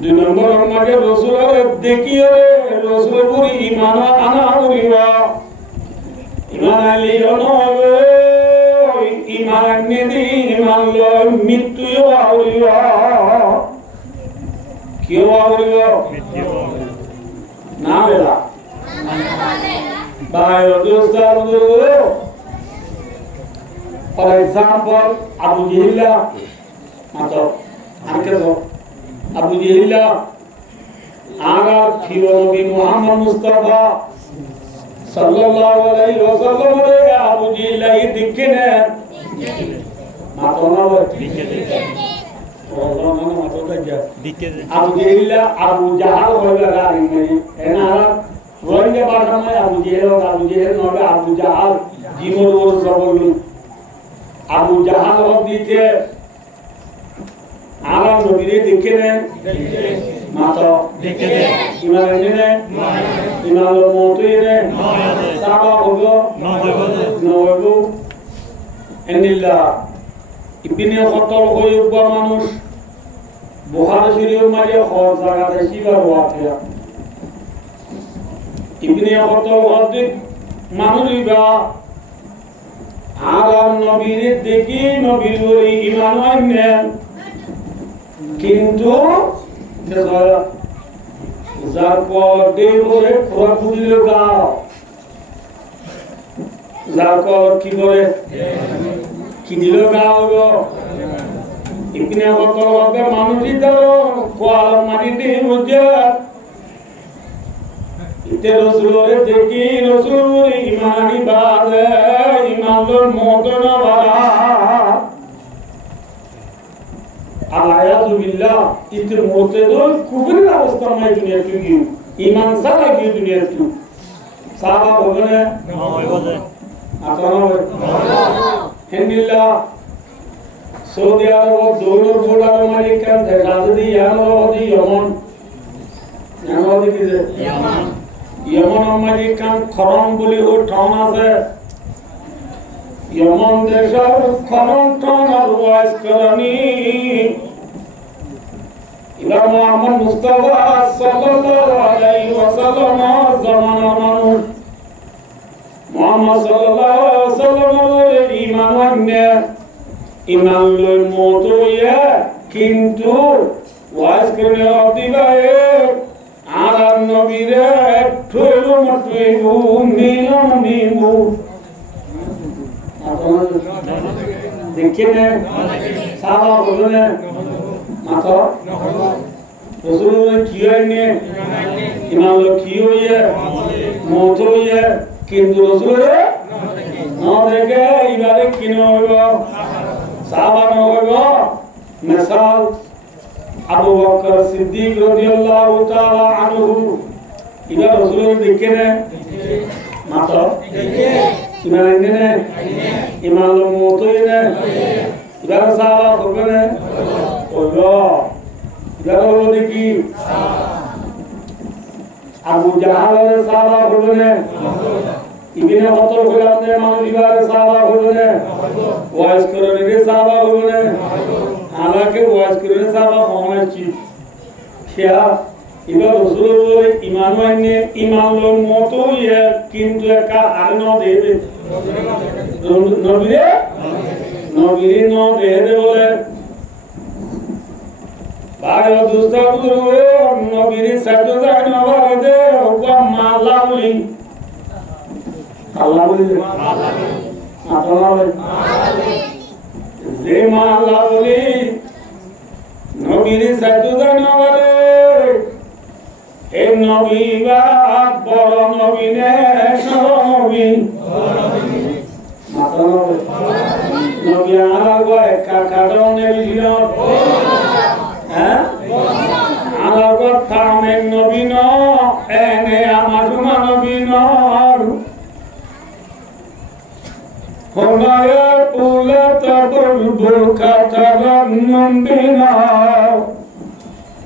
দুই নম্বর আমাকে রসুলের দেখিয়ে রসুলপুরি ইমান আনা করিবা ইমান আলি অনবে ইমান নিদি ইমান লয় মৃত্যুও আউরিবা কিও আউরিবা না বেলা by for example Abu Jahila atau Abu Jahila aga thilo Nabi Muhammad Mustafa sallallahu alaihi wasallam Abu Jahila dikkene matona Abu Jahila Abu Jahal hola garinne enara rohingya bashama Abu Jahal nobe Abu Jahal jimor or sabolu Abu Jahal dite ara nobire dikkene mato dikkene imanene imalo motoire saba hobo nobo enilla ibne khatal hoyba manush Bukhari Sharif maje khor jagate shibar waqia ibne khatal hadik manuliba আলাম নবীর দেখি নবীর ওই ঈমান আননে কিন্তু যার পর দেবরে খোরা দিল গাও যার পর কি করে কি দিল গাও গো ইবনে কত হবে মানুষই দাও কোয়াল মারি দিয়ে মধ্যে ইতে রসুলের দেখি রসুল ইমানি বাদে ইমানর মতন বাড়া আলায়াতু বিল্লাহ ইতে মতে তো কুফরের অবস্থা নাই দুনিয়া কি ইমান সারা কি দুনিয়া কি সাবা বলে না বলে আতানো হিন্দিল্লাহ সৌদি আরব দৌলর বোর্ডার মালিক কান রাজদি ইয়ানওয়াদি ইয়ামন কি যে ইয়ামন মালিক কান খরম বলি ও টাউন আছে ইয়ামন দেশের খরম টাউন আর ওয়াইস করনি ইমাম মুহাম্মদ মুস্তাফা সাল্লাল্লাহু আলাইহি ওয়াসাল্লাম জামানার মানুষ মুহাম্মদ সাল্লাল্লাহু আলাইহি ওয়াসাল্লামের ঈমান আননে ঈমান লয় মতইয়া কিন্তু ওয়াইস করনি অদিবায়ে আলাম নবীরে ঠুলু মটুইবু মিলন নিবু দেখেনে সাবা বলনে মাথা রসুলের কি হয়নি ইমাম কি হইয়ে মত হইয়ে কিন্তু রসুলের না দেখে এবারে কি হইব সাবা না হইব মিসাল আবু বকর সিদ্দিক রাদিয়াল্লাহু তাআলা আনহু ইবা রাসূলের দেখেনে মাত্র দেখে ইমানে ইমাল মতইনে ইবা সাহাবা করবে ওলো ইবা হলো দেখি আবু জাহালের সাহাবা করবে ইবনে কতল গোলামদের মানুষ ইবারে সাহাবা করবে ওয়াইস করে সাহাবা করবে हालांकि वाज करने साहब होना चाहिए क्या इबा रसूल ईमान ने ईमान लो मोतो ये किंतु का आनो देवे नबीरे नो देवे बोले बायो दूसरा गुरु नबीरे सत्य जानो वादे ओबा माला बोली अल्लाह बोली अल्लाह बोली যে মালা বলি নবীর সাথে জানাবারে এ নবী বা বড় নবী নে নবী মাতা নবী আলাগো একা কারণে বিনো হ্যাঁ আলাগো থামে নবী ন এনে আমার নবী ন Honaya pulata bulbul katarannum bina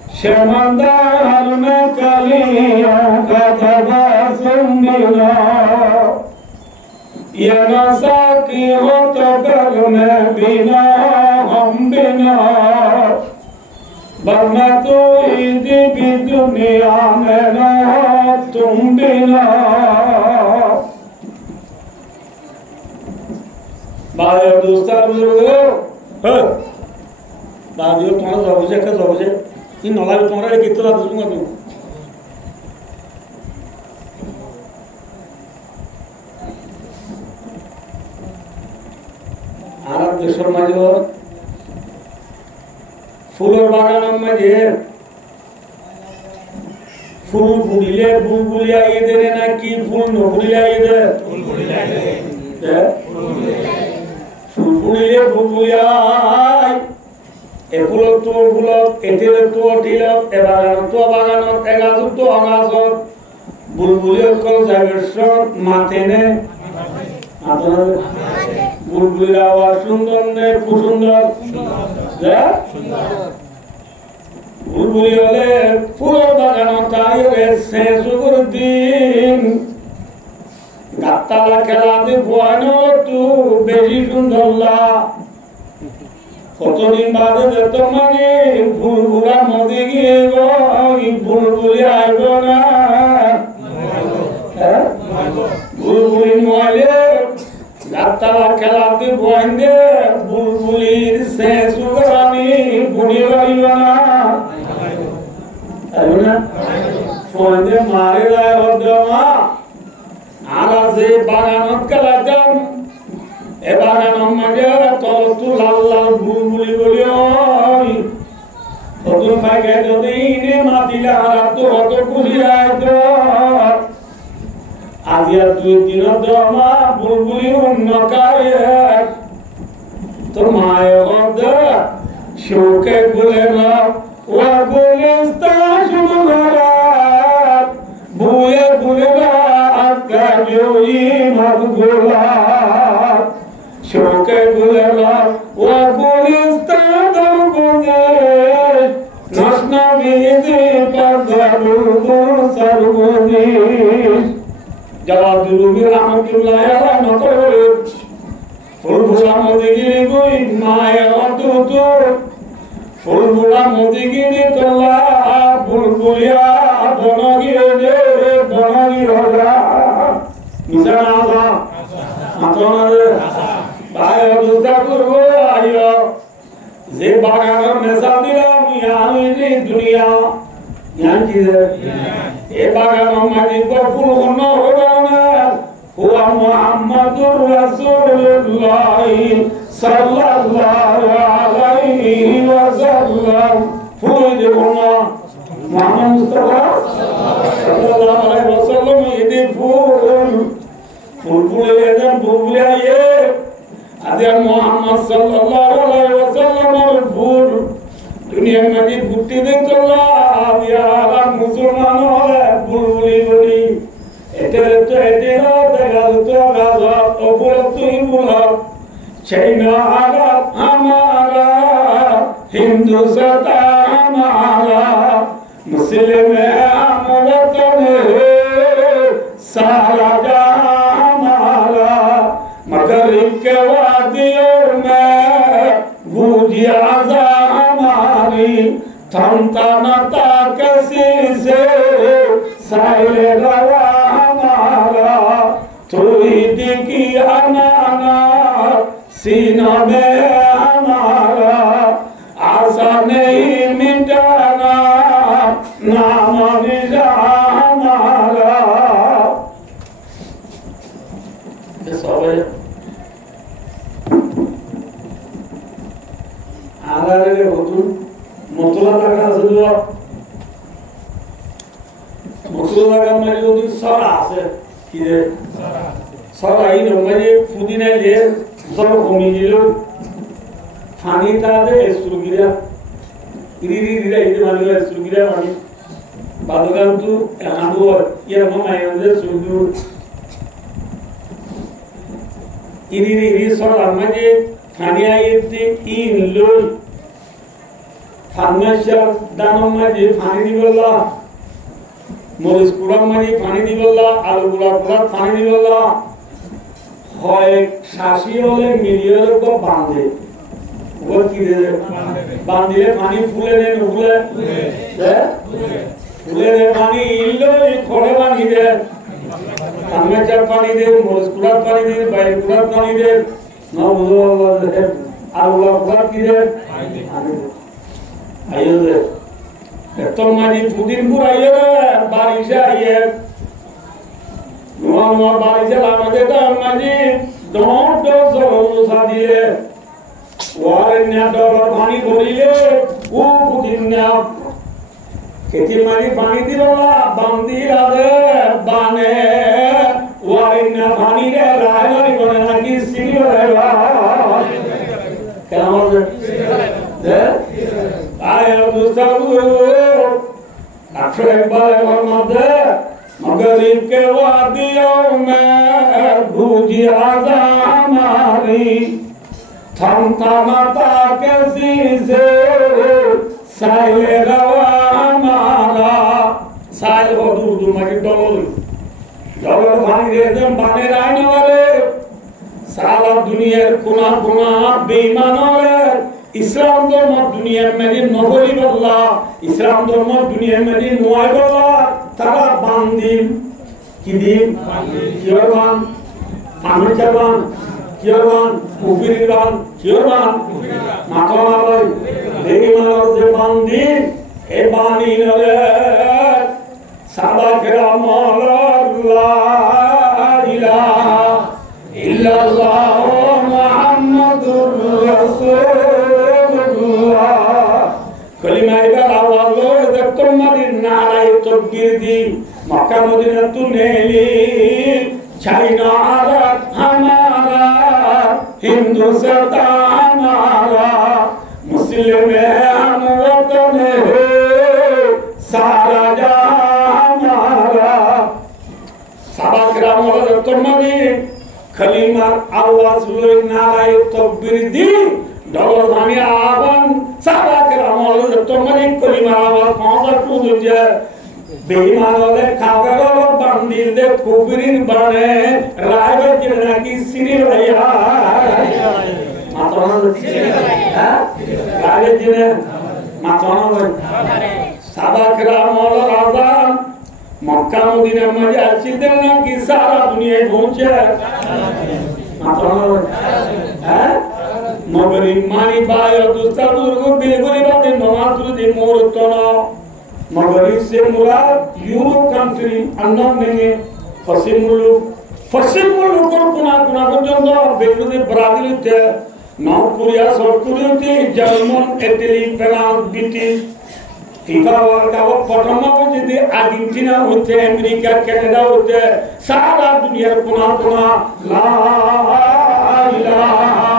Shamanda harme kaliya katabasum bina Yana saki hota berme bina hum bina वरना तो ईदी की दुनिया में ना तुम बिना बायो दोस्ता बुजुर्गो बायो तुम्हारा जबसे का जबसे इन नला भी तुम्हारा कितना दूंगा तू आराम देशर माजो फुलर बागान में फूल फुलिले बुलबुलिया ये दे ना की फूल न फुलिया ये दे फूल फुलिया ये फूल फुलिले बुलबुलिया ए फूल तो एटेले तो टिले ए बागान एगाजु तो अगाज बुलबुलिया को जागेश्वर मातेने आतने बुलबुलिया आवाज सुंदर ने सुंदर बुलबुलिया ले फूल बागान ताये से सुगुरदीन गाताला खेला दे बुआनो तू बेजी सुंदरला কতদিন বাদে যেত মানে বুলবুলা নদী গিয়ে বুলবুলি আইব না বুলবুলি নইলে গাতালা খেলাতে বন্ধে বুলবুলির শেষ আমি বুড়ি পারিব না বন্ধে মারে যায় হদ্রমা আর আছে বাগানত খেলাতাম এ বাগানের মাঝে তলতু লাল লাল বুলবুলি বলিও কত ভাগে যদি ইনে মাতিলে আর তো কত খুশি আইতো আজিয়া দুই দিন দমা বুলবুলি উন্নকারে তোর মায়ে হদ শোকে বলে না ও গুলিস্তা সুন্দরা বুয়ে বুলে না আজকা জয়ী মধুলা শোকে বলে না ও গুলিস্তা দরগুজে নসনা বিজি পদরুদুর সরগুজি জওয়াদুরুবি রহমাতুল্লাহ আলাইহি নকরে ফুলফুলা মদিগিরি গই মায়া অতুতু ফুলফুলা মদিগিরি তোলা বুলবুলিয়া বনগিরে হলা মিজানা আসা মাতনারে বায়ো দুটা করব আইও যে বাগানের নেশা দিলাম ইয়ানি দুনিয়া ইয়ান কি এ বাগানের মাঝে ফুল কোন হলো না হুয়া মুহাম্মাদুর রাসূলুল্লাহ সাল্লাল্লাহু আলাইহি ওয়াসাল্লাম ফুল দেবো না মুহাম্মদ মুস্তাফা সাল্লাল্লাহু আলাইহি ওয়াসাল্লাম এদের ফুল ফুলফুলে এদের বুলবুলে আয়ে আদের মুহাম্মদ সাল্লাল্লাহু আলাইহি ওয়াসাল্লামের ফুল দুনিয়ার মাঝে ফুটতে দেখলা আদিয়া মুসলমান হলে বুলবুলি বলি এদের তো এদের দেখা তো গাছ ওপর তুই বুলা চাইনা আগা আমারা হিন্দু সতা আমারা মুসলিম আমরা তনে सारा जहां हमारा मगरिब के वादियों में गूंजिया जा हमारी थमता न था किसी से साइले लगा हमारा तू ही दिखी अनाना सीना में हमारा आशा नहीं मिटाना नाम निजा हमारा সবাই আলারে বতুন মতলা টাকা আছে মতলা টাকা মানে যদি সরা আছে কি রে সরা এই মানে ফুদিনা লে সব কমি দিল ফানি তাদে সুরগিরা ইরি ইরি মানে সুরগিরা মানে বাদগান্তু আনু ইয়া মামা এন্ডে সুরগু ইরি সরা মানে ফানিয়া ইতি ইন লই ফার্মেশন দানম মানে ফানি দিবলা মরিচ কুড়াম মানে ফানি দিবলা আলু গুড়া ফানি দিবলা হয় শাসি হলে মিলিয়ন কো বাঁধে ও কি রে বান্দিলে পানি ফুলে নে ফুলে ফুলে রে পানি ইল্লো খড়ে পানি দে আমি চার পানি দে মস্কুলার পানি দে বাইর কুলার পানি দে না বুঝো দে আল্লাহ কুলার কি দে আইও দে এত মানি পুদিন পুরাইয়ে বারিশে আইয়ে নোয়া নোয়া বারিশে আমাদের মানি ডট জল সাদিয়ে ওয়ারেন্যা ডবর পানি ভরিলে ও পুদিন না খেতি মানি পানি দিল বান্দি রাধে বানে ওয়ারেন্যা পানি রে রায়নি বলে নাকি সিগিল রে কেমন রে আয় দুস্তাবু আখর একবার আমার মধ্যে मगरिब के वादियों में भूजी आजा हमारी थमता मता कैसी से साइल रवा हमारा साइल हो दूर दूर मगे डॉलर भाई रेज़म बाने रहने वाले साला दुनिया कुना कुना बेईमान वाले इस्लाम धर्म दुनिया में दिन नबली बल्ला इस्लाम धर्म दुनिया में दिन नुआई बल्ला तारा बांदिम किदिम कियरबान आमिचाबान कियरबान कुफिरबान कियरबान मातोनाबान बेईमान से बांदिम ए बानी नले साबाकेरा मौला ला इलाहा इल्लल्लाह मुहम्मदुर रसूलुल्लाह कलिमा इबार आवाज लो तुम्हारी नाराय तकबीर दी मक्का मदीना तू नेली चाइना अरब हमारा हिंदुस्तान हमारा मुस्लिम है हम वतन है सारा जहां हमारा साबाकराम वाला तुम्हारी कलिमा आवाज लो नाराय तकबीर दी डॉलर धानी आवन साबाकराम वाला तुम्हारी कलिमा आवाज पहुंचा तू मुझे बेईमान वाले कागज और बंदिल दे कुबरीन बने रायगढ़ जिला की सिरी भैया मातोना हाँ रायगढ़ जिले मातोना साबाकराम वाला राजा मक्का मदीना में अच्छी देना की सारा दुनिया पहुंचे मातोना हाँ मगरी मानी बायो दूसरा बुजुर्ग बिल्कुल बातें नमाज तुझे मोर उतना मगरी से मुराद यूरोप कंट्री अन्नम नहीं फसिल मुल्क और कुना बंजोंदा बेलुदे ब्राजील थे नॉर्थ कोरिया साउथ कोरिया थे German Italy France British FIFA world cup Patna में जितने अर्जेंटीना होते अमेरिका कनाडा होते सारा दुनिया कुना ला इलाहा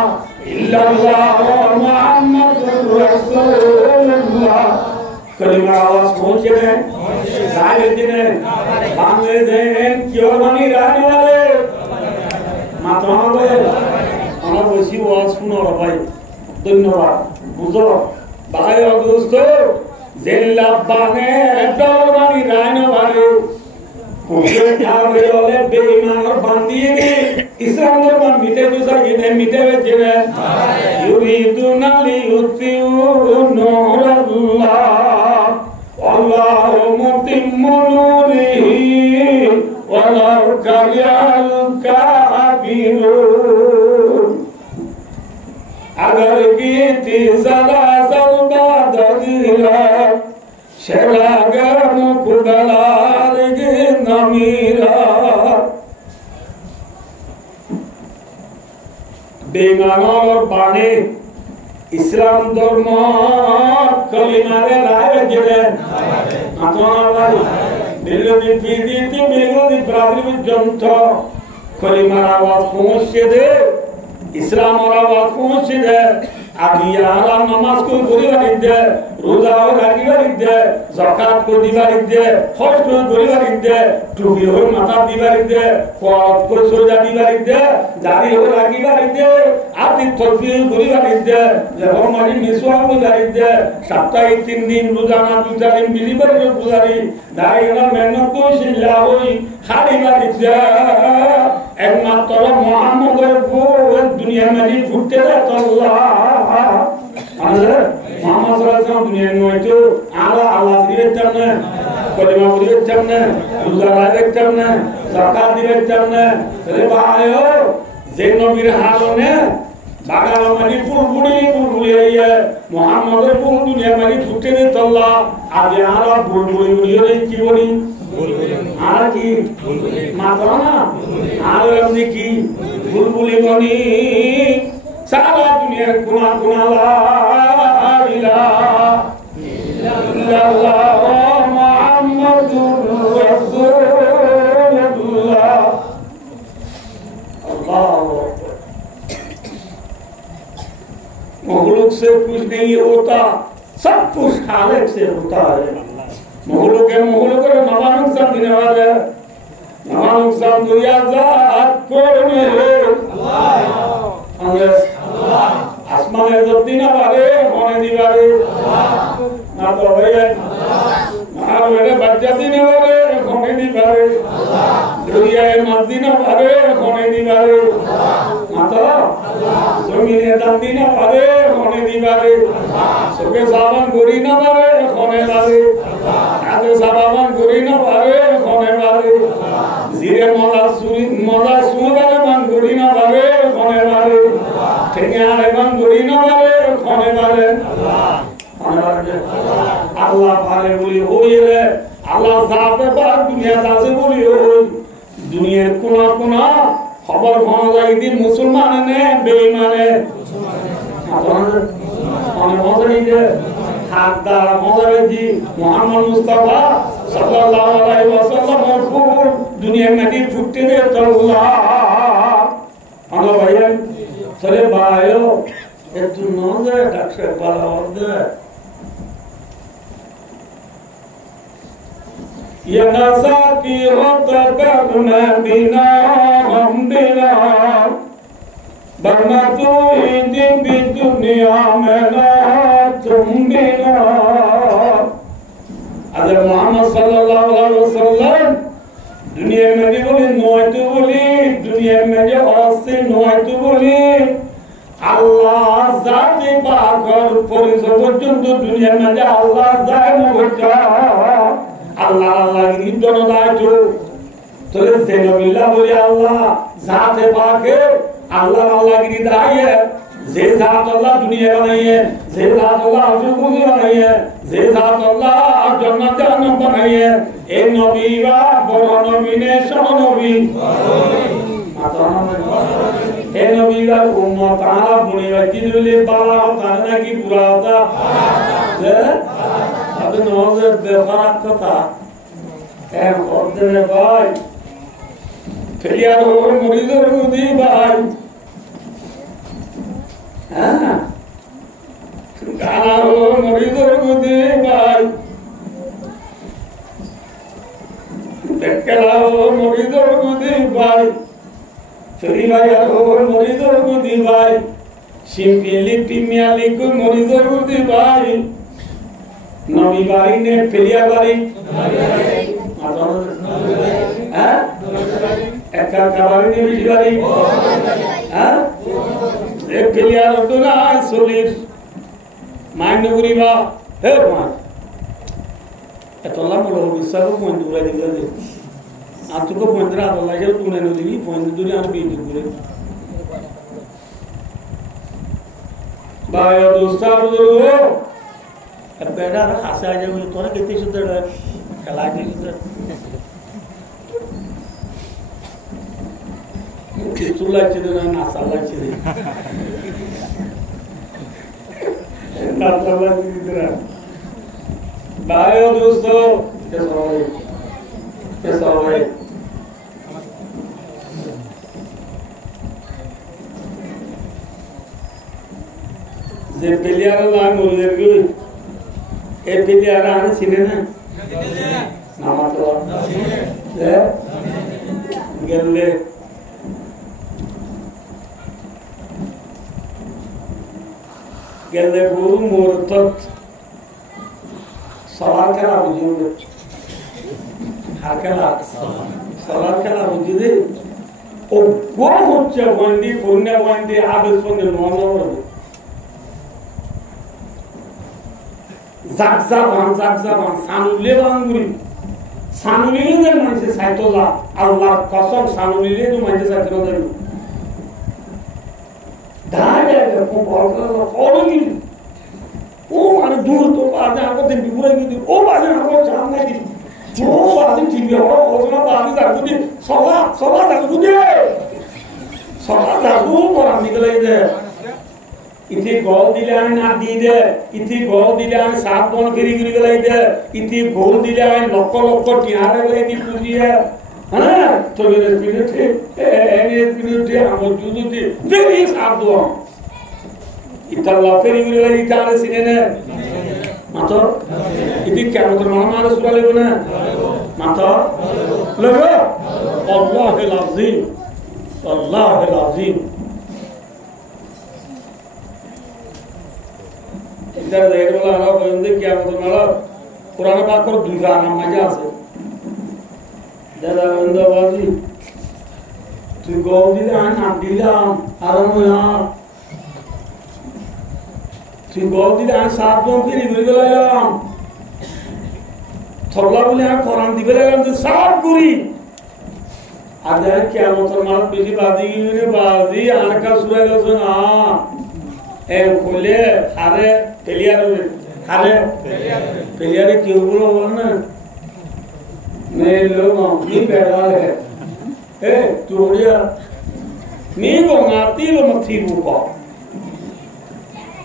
इल्लल्लाह मुहम्मदुर रसूलुल्लाह कलिमा आवाज पहुंचे हैं रायगढ़ जिले बांग्लादेश क्यों बनी रहने वाले मातोना दे हमारा वैसी आवाज सुनो रे भाई धन्यवाद बुझो भाई और दोस्तों जिला बाने डॉलर बनी रहने वाले कुछ ठावे वाले बेईमान और बंदी इस्लाम धर्म मिटे दूसरा ये मिटे वे जिले युरीदुना लियुतियु नूरल्लाह अल्लाह मुतिम्मु नूरिही वलौ करिहल काफिरून अगर गीती सलासल बादगिरा शरागर मुकुबलार नमीरा बेईमान और बाने इस्लाम धर्म कलिमारे राय जिले मातोना वाली बिल्कुल फीदी बिल्कुल ब्राजील में जनता कलिमारा आवाज पहुंचे दे इस्लाम और आवाज पहुंचे दे आदियारा नमाज को गुरिवार इद्दे रोजा और रागिवार इद्दे ज़कात को दीवार इद्दे हज को गुरिवार इद्दे टूपी और माथा दीवार इद्दे क़ुरान को सोजा दीवार इद्दे दाढ़ी और रागिवार इद्दे आदि तस्बीह गुरिवार इद्दे जब हमारी मिसवाक गुजार इद्दे सप्ताह 3 दिन रोजाना 2 दिन बिलीवर गुजारी दाढ़ी और मेहनत को शिल्ला हुई খালি বাড়িতে একমাত্র মোহাম্মদের দুনিয়ার মাঝে ঘুরতে দেয় মোহাম্মদ সাল্লাল্লাহু দুনিয়ার নয়তো আল্লাহ দিবেন না কলিমা দিবেন না রোজা দিবেন না যাকাত দিবেন না রে ভাই যে নবীর হালনে বাগান মাঝে বুলবুলি হইয়া মোহাম্মদের ফুল দুনিয়ার মাঝে ঘুরতে দেয় আল্লাহ আজ আমরা বুলবুলি কি বলি আর কি মাত্রা না আর এমনি কি বুলবুলি বনি সারা দুনিয়ার কোনা কোনা লা ইলাহা ইল্লাল্লাহ মুহাম্মাদুর রাসূলুল্লাহ আল্লাহু আকবার मखलूक से कुछ नहीं होता सब कुछ खालिक से होता है मखलूक रे नवानुक सब देने वाले नवानुक सब दुनिया जात कौन है अल्लाह आसमान में जब दिन वाले होने दीवारे ना तो भैया ना मेरे बच्चा दिन वाले होने दीवारे दुनिया में मस्जिद वाले होने दीवारे ना तो जमीने दान दिन वाले होने दीवारे सुबह सावन गुरी ना वाले होने वाले आधे सावन गुरी ना वाले होने वाले जीरे मोला सुमदारे मन गुरी ना वाले होने वाले ठेंगे मन गुरी ना वाले होने वाले अल्लाह पारे बोली हो ये अल्लाह साहब बात दुनिया दासे बोली हो दुनिया कुना कुना खबर पाना जाए कि मुसलमान ने बेईमान है মানে মজা নিতে হাত দ্বারা মজা বেজি মুহাম্মদ মুস্তাফা সাল্লাল্লাহু আলাইহি ওয়াসাল্লাম ফুল দুনিয়ার মাটি ফুটতে দে আল্লাহ আলো ভাইয়া চলে ভাইও একটু নজে ডাক্তার বলা হবে ये नशा की होता करना बिना हम बिना बरना तू ही दिव्य दुनिया में ना तुम बिना अगर मोहम्मद सल्लल्लाहु अलैहि वसल्लम दुनिया में भी बोली नोय तो बोली दुनिया में जो औसे नोय तो बोली अल्लाह जाते पाकर परिसर पर्यंत दुनिया में जो अल्लाह जाए न घटा अल्लाह अल्लाह की दोनों दायित्व तो से नबिल्ला बोले अल्लाह जाते पाके अल्लाह अल्लाह की दायित्व जे जात अल्लाह दुनिया बनाई है जे जात अल्लाह अर्जुन बनाई है जे जात अल्लाह जन्नत जहन्नम बनाई है ए नबी वा बड़ नबी ने सन नबी ए नबी का उम्मत ताला बुनी वकी दिले बाला होता ना कि पूरा होता अब नमाज़ बेफराक कथा ए ओदरे भाई फिरियार हो मुरीदर गुदी भाई हां गाना हो मुरीदर गुदी भाई देखला हो मुरीदर गुदी भाई फिरियार हो मुरीदर गुदी भाई सिंपली टिमियाली को मुरीदर गुदी भाई नबी बारी ने फिलिया बारी हैं एक कबारी ने बिजी बारी हैं एक फिलिया रतुना सोलिस माइंड नगरी बा हे मान एतला मोलो बिसा को पॉइंट दूर दिला दे आप तुको पॉइंट रा तो लगे तूने न दी पॉइंट दूर आन भी दूर भाई दोस्ता बुजुर्गो बेटा हासे आ जाए तो ना कितनी सुंदर कला की सुंदर किसुला चिदना नासाला चिदे नासाला चिदरा भाइयों दोस्तों कैसा हो भाई जे पेलियारा लाइन हो गई ए पिलियारा आने सीने ना नामा तो है गले गले गुरु मूर्तत सवाल करा बुझूंगे हाकला সালার খেলা হচ্ছে যে ও গো হচ্ছে বন্দি কন্যা বন্দি আবেশ বন্দি মনোর জাগজা বান সানুলে বাঙ্গুরি সানুলিলে মানুষে সাইতলা আল্লাহ কসম সানুলিলে তো মানুষে সাইতলা যাবে দাঁড়ে দেখো বলরা ফলোই ও মানে দূর তো আগে আগতে বিপুরে গিয়ে ও বাজে আমার সামনে দিই ও বাজে টিভি হলো ওজনা বাজে যাচ্ছে সবা যাচ্ছে সবা যাবো পড়া নিকলাই দে ইতি গোল দিলে আমি না দিয়ে দে ইতি গোল দিলে আমি 7 বন গিরি গলাই দে ইতি গোল দিলে আমি লক্ষ লক্ষ টিহারে গলাই দি পুজিয়ে হ্যাঁ তো এর পিরিয়ডে এর পিরিয়ডে আমার জুজুতি ভেরি সাবদো ইতাল্লাহ ফেরি গলাই ইতারে সিনেনে মাতো ইতি কেমন মহামার সূরা লেব না মাতো লাগো আল্লাহুল আযীম আল্লাহুল আযীম इधर देर वाला आला बंदे क्या मतलब माला पुराना बात करो दूसरा नाम मजा से दादा बंदा बाजी तू गोदी दे आना दिला आराम यार तू गोदी दे आना सात दों की रिवर गला यार थोड़ा बोले यार कुरान दिखे लगा तो सात गुरी आधा क्या मतलब माला पिछली बाजी की मैंने बाजी आने का सूरज का सुना खोले हारे पेलियारे क्यों बोलो ना नहीं लोग नहीं बैठा है तोड़िया नहीं वो माती लो मत्थी बुका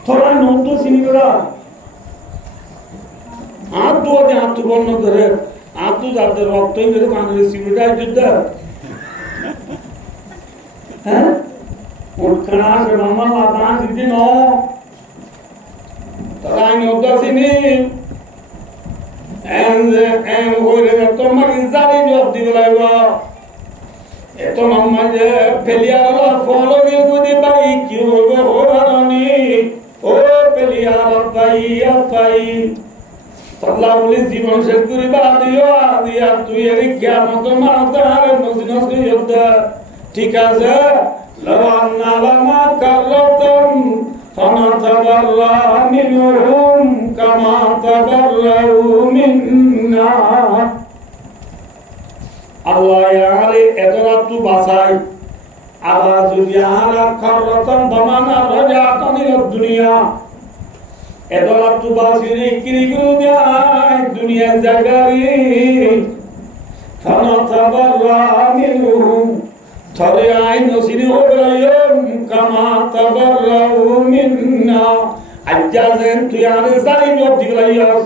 थोड़ा नोट तो सीनी करा हाथ दो दे हाथ तो बोलना करे हाथ तो जाते वक्त तो ही मेरे कान में सिमटा जुद्दा हैं उनका से मामा लाता जिद्दी नो तराई होता सी नहीं एंड वो रे तो मगर जारी जो अब दिलाएगा ये तो मामा जे पेलियारा फॉलो के गुदी बाई क्यों हो रहा नहीं ओ पेलियारा बाई तल्ला बोले जीवन से पूरी बात दिया तू ये क्या मतलब मानता है नोजिनस के युद्ध ठीक है لو أن لنا كرة فنتبرأ منهم كما تبرأوا منا الله يعني أدرت بصاي أبا زوجها كرة ضمنا رجعت إلى الدنيا أدرت بصيري كريجودا الدنيا زغاري فنتبرأ منهم ترى عين سيني وبرايم كما تبرأوا منا عجزن تيار زاري جو دغلايس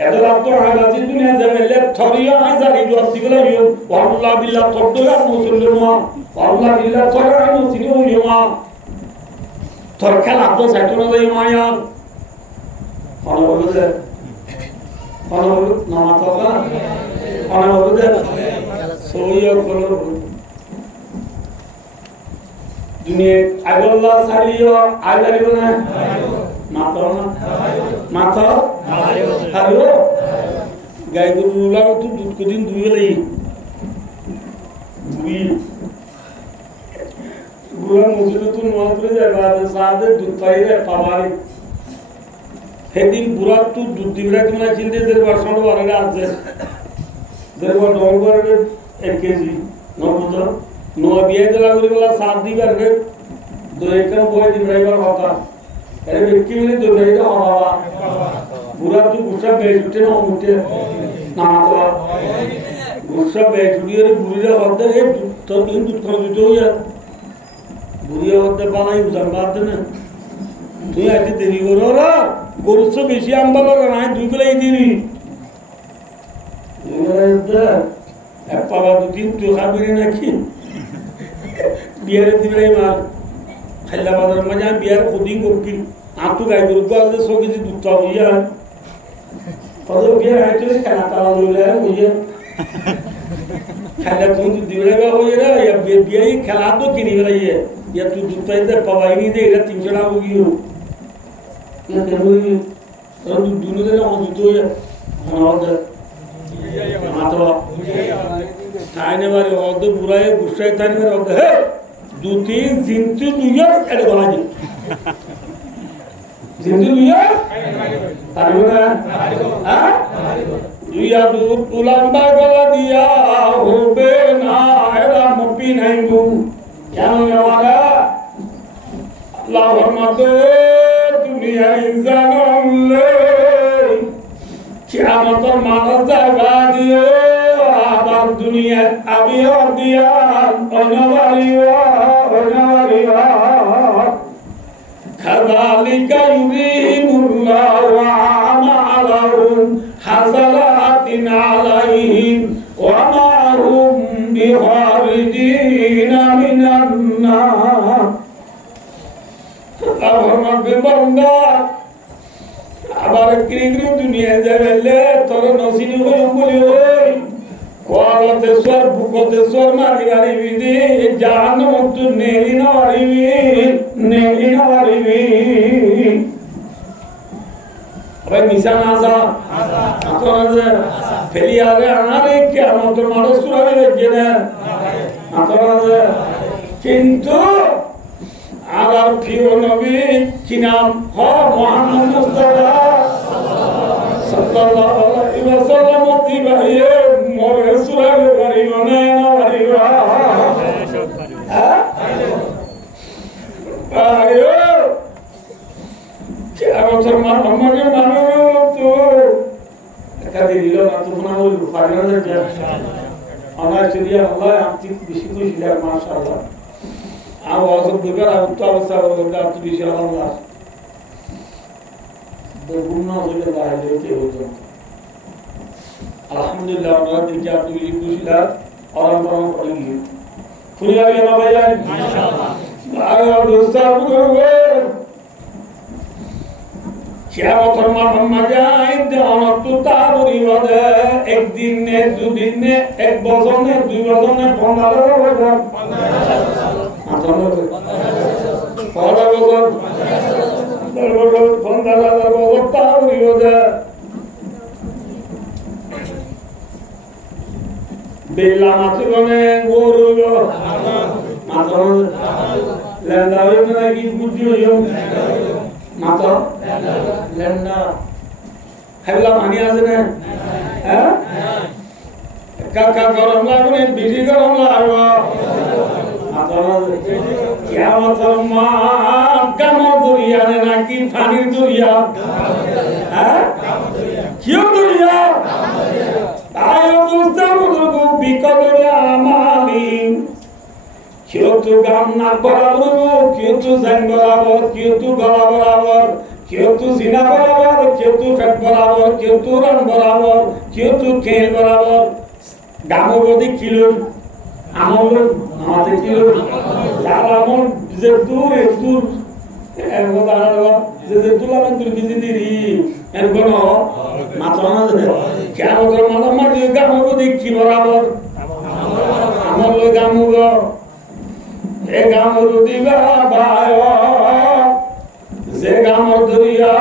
ادرات تو على الدنيا زمل ترى زاري جو دغلايم والله بالله تبدل مسلما والله بالله ترى عين سيني ويما تركل عبد سيتنا زي ما يار انا بقول نماز الله انا بقول سويا كلو दुनिया अगला सालियो आगलियो ना माता हारियो गाय गुरु लाग तू दूध को दिन दुई लई दुई गुरु मुझे तू नौकरी दे बाद सादे दूध पाई रे पावारी हे दिन बुरा तू दूध दिवरा तुमने चिंते तेरे वर्षों वाले आज तेरे वो डॉलर 1 केजी नो बुझो नो अभी तो लागू वाला 7 दी बार के 2 एकड़ बोए दिन ड्राइवर होता अरे व्यक्ति में 2 ड्राइवर हवा पूरा तू गुस्सा बेच उठे ना उठे ना मतलब गुस्सा बेच उठे रे बुरी रे होता है तो इन दूध कर दो यार बुरी होता बनाई उधर बात ना तू ऐसे देरी करो रा गुस्सा बेची अंबाला कराए दूध ले दीनी ये तो पावा दूध तो खाबरी ना की बिहार दिवरे मार खल्ला बाजार में जहाँ बिहार खुदी गोपी आप तो गाय गुरु को आगे सो किसी दूसरा हुई है पर तो बिहार है तो क्या ताला लोग है मुझे खल्ला तुम तो दिवरे में हो ये ना या बिहार ही खिला दो कि नहीं बनाइए या तू दूसरा इधर पवाई नहीं दे इधर 3 चढ़ा होगी हो या करोगी और तू दोनों जगह हो तो ये हमारा मातवा আইনে বাড়ি অর্ধ বুড়াই গুসাই তাই অর্ধ হে দুটি জিন্তু দুইয়া এটা বলা যায় জিন্তু দুইয়া পারবো না হ্যাঁ দুইয়া দুধ উলাম্বা গলা দিয়া হবে না এরা মপি নাই গু কেন নেওয়ারা আল্লাহর মতে দুনিয়া ইনসান হলে কিয়ামতের মানুষ যাবা দিয়ে আবার দুনিয়া আবিয়া দিয়া অনবারিয়া খাযালিকা ইউরিহিমুল্লাহু আমালাহুম হাসারাতিন আলাইহিম ওয়া মা হুম বিখারিজিনা মিনান নার আল্লাহর বান্দা আবার কিরিগরি দুনিয়া যাবেলে তোর নসিনি হইম বলি ওই কোয়ালতে সর বুকতে সর মারি গাড়ি বিদি জাহান্নামত নেলি না মারিবি আরে মিশন আসা আতরাজে ফেলিয়ারে আরে কিয়ামত মানুষ সুরাবে গেনে আতরাজে কিন্তু আবার প্রিয় নবী কি নাম হ মুহাম্মদ মুস্তাফা সাল্লাল্লাহু আলাইহি ওয়াসাল্লাম দিবাইয়ে মোরে সুরাবে পারিব না পারিব হ্যাঁ আয়ো কি আমতর মুহাম্মদ মানুষ তো একাদি দিল না তো না বল পারিব না যে আমার চলিয়া আল্লাহ আপনি বেশি খুশি লাগে মাশাআল্লাহ আওয়াজ দুবার আউট অবস্থা হলো আপনি বেশি আল্লাহ দুগুণ হইলে বাইরে হইতে হতো আলহামদুলিল্লাহ আমরা দেখি আপনি বেশি খুশি লাগ আরাম করে গিয়ে খুশি লাগে না ভাই মাশাআল্লাহ আর দোস্তার করবে কিয়ামতের মাঠে যায় দেওয়ানত তারই ওদে একদিন নে দুদিন নে এক বছর নে দুই বছর নে 15 বছর 15,000 বছর তারই ওদে বেলা মাতৃগণে গরুলো মাত্র লেন্দা হইবে নাকি বুদ্ধি হইব মাত্র লেন্দা হেবলা মানি আছে না হ্যাঁ কাকা গরম লাগবে বেশি গরম লাগবে মাত্র কিয়ামতের মা কামর দরিয়া নাকি পানির দরিয়া হ্যাঁ কিয় দরিয়া আয়ো দুস্তাবুদুগু বিকদরে আমালি কিয় তু গাম না বরাবর কিয় তু জান বরাবর কিয় তু গলা বরাবর কিয় তু সিনা বরাবর কিয় তু পেট বরাবর কিয় তু রান বরাবর কিয় তু খেল বরাবর গামবদি কিলো আমল আমাদের কিলো যার আমল যে দূর দূর এর কথা যে তুলামেন দূর বিজিদিরি এর কোন মাত্র না কিয়ামতের মাঠে গামবদি কি বরাবর আমল গামব এ গামর দিবা বায় যে গামর দরিয়া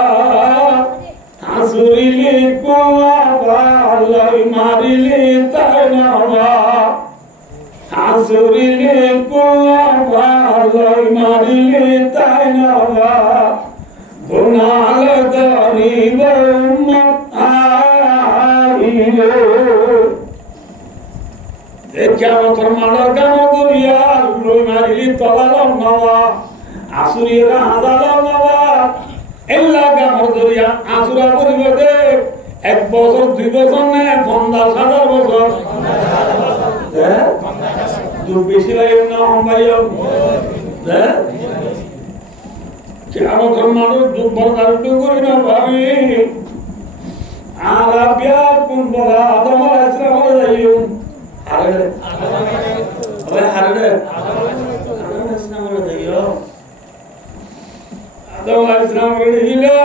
হাসুরিলি কোয়া বালাই মারিলি তাই না হাসুরিলি কোয়া বালাই মারিলি তাই না গুনাল দরিব আইলে কিয়ামতের মাঠে গামর দরিয়া লই মারিলি তলালাম নওয়া আসুরিরা হাজালাম নওয়া এল্লা গামর দরিয়া আসুরা পরিবর্তে 1 বছর 2 বছর না 50,000 বছর হ্যাঁ দূর বেশি লাগে না ভাইও হ্যাঁ কিয়ামতের মাঠে দুবার দাঁড়াতে করি না ভাবি আরাবিয়া কোন বলা আদম আলাইহিস সালাম যাইও আরে আরে আদম সালাম যাইও আদম আলাইহিস সালাম হিলা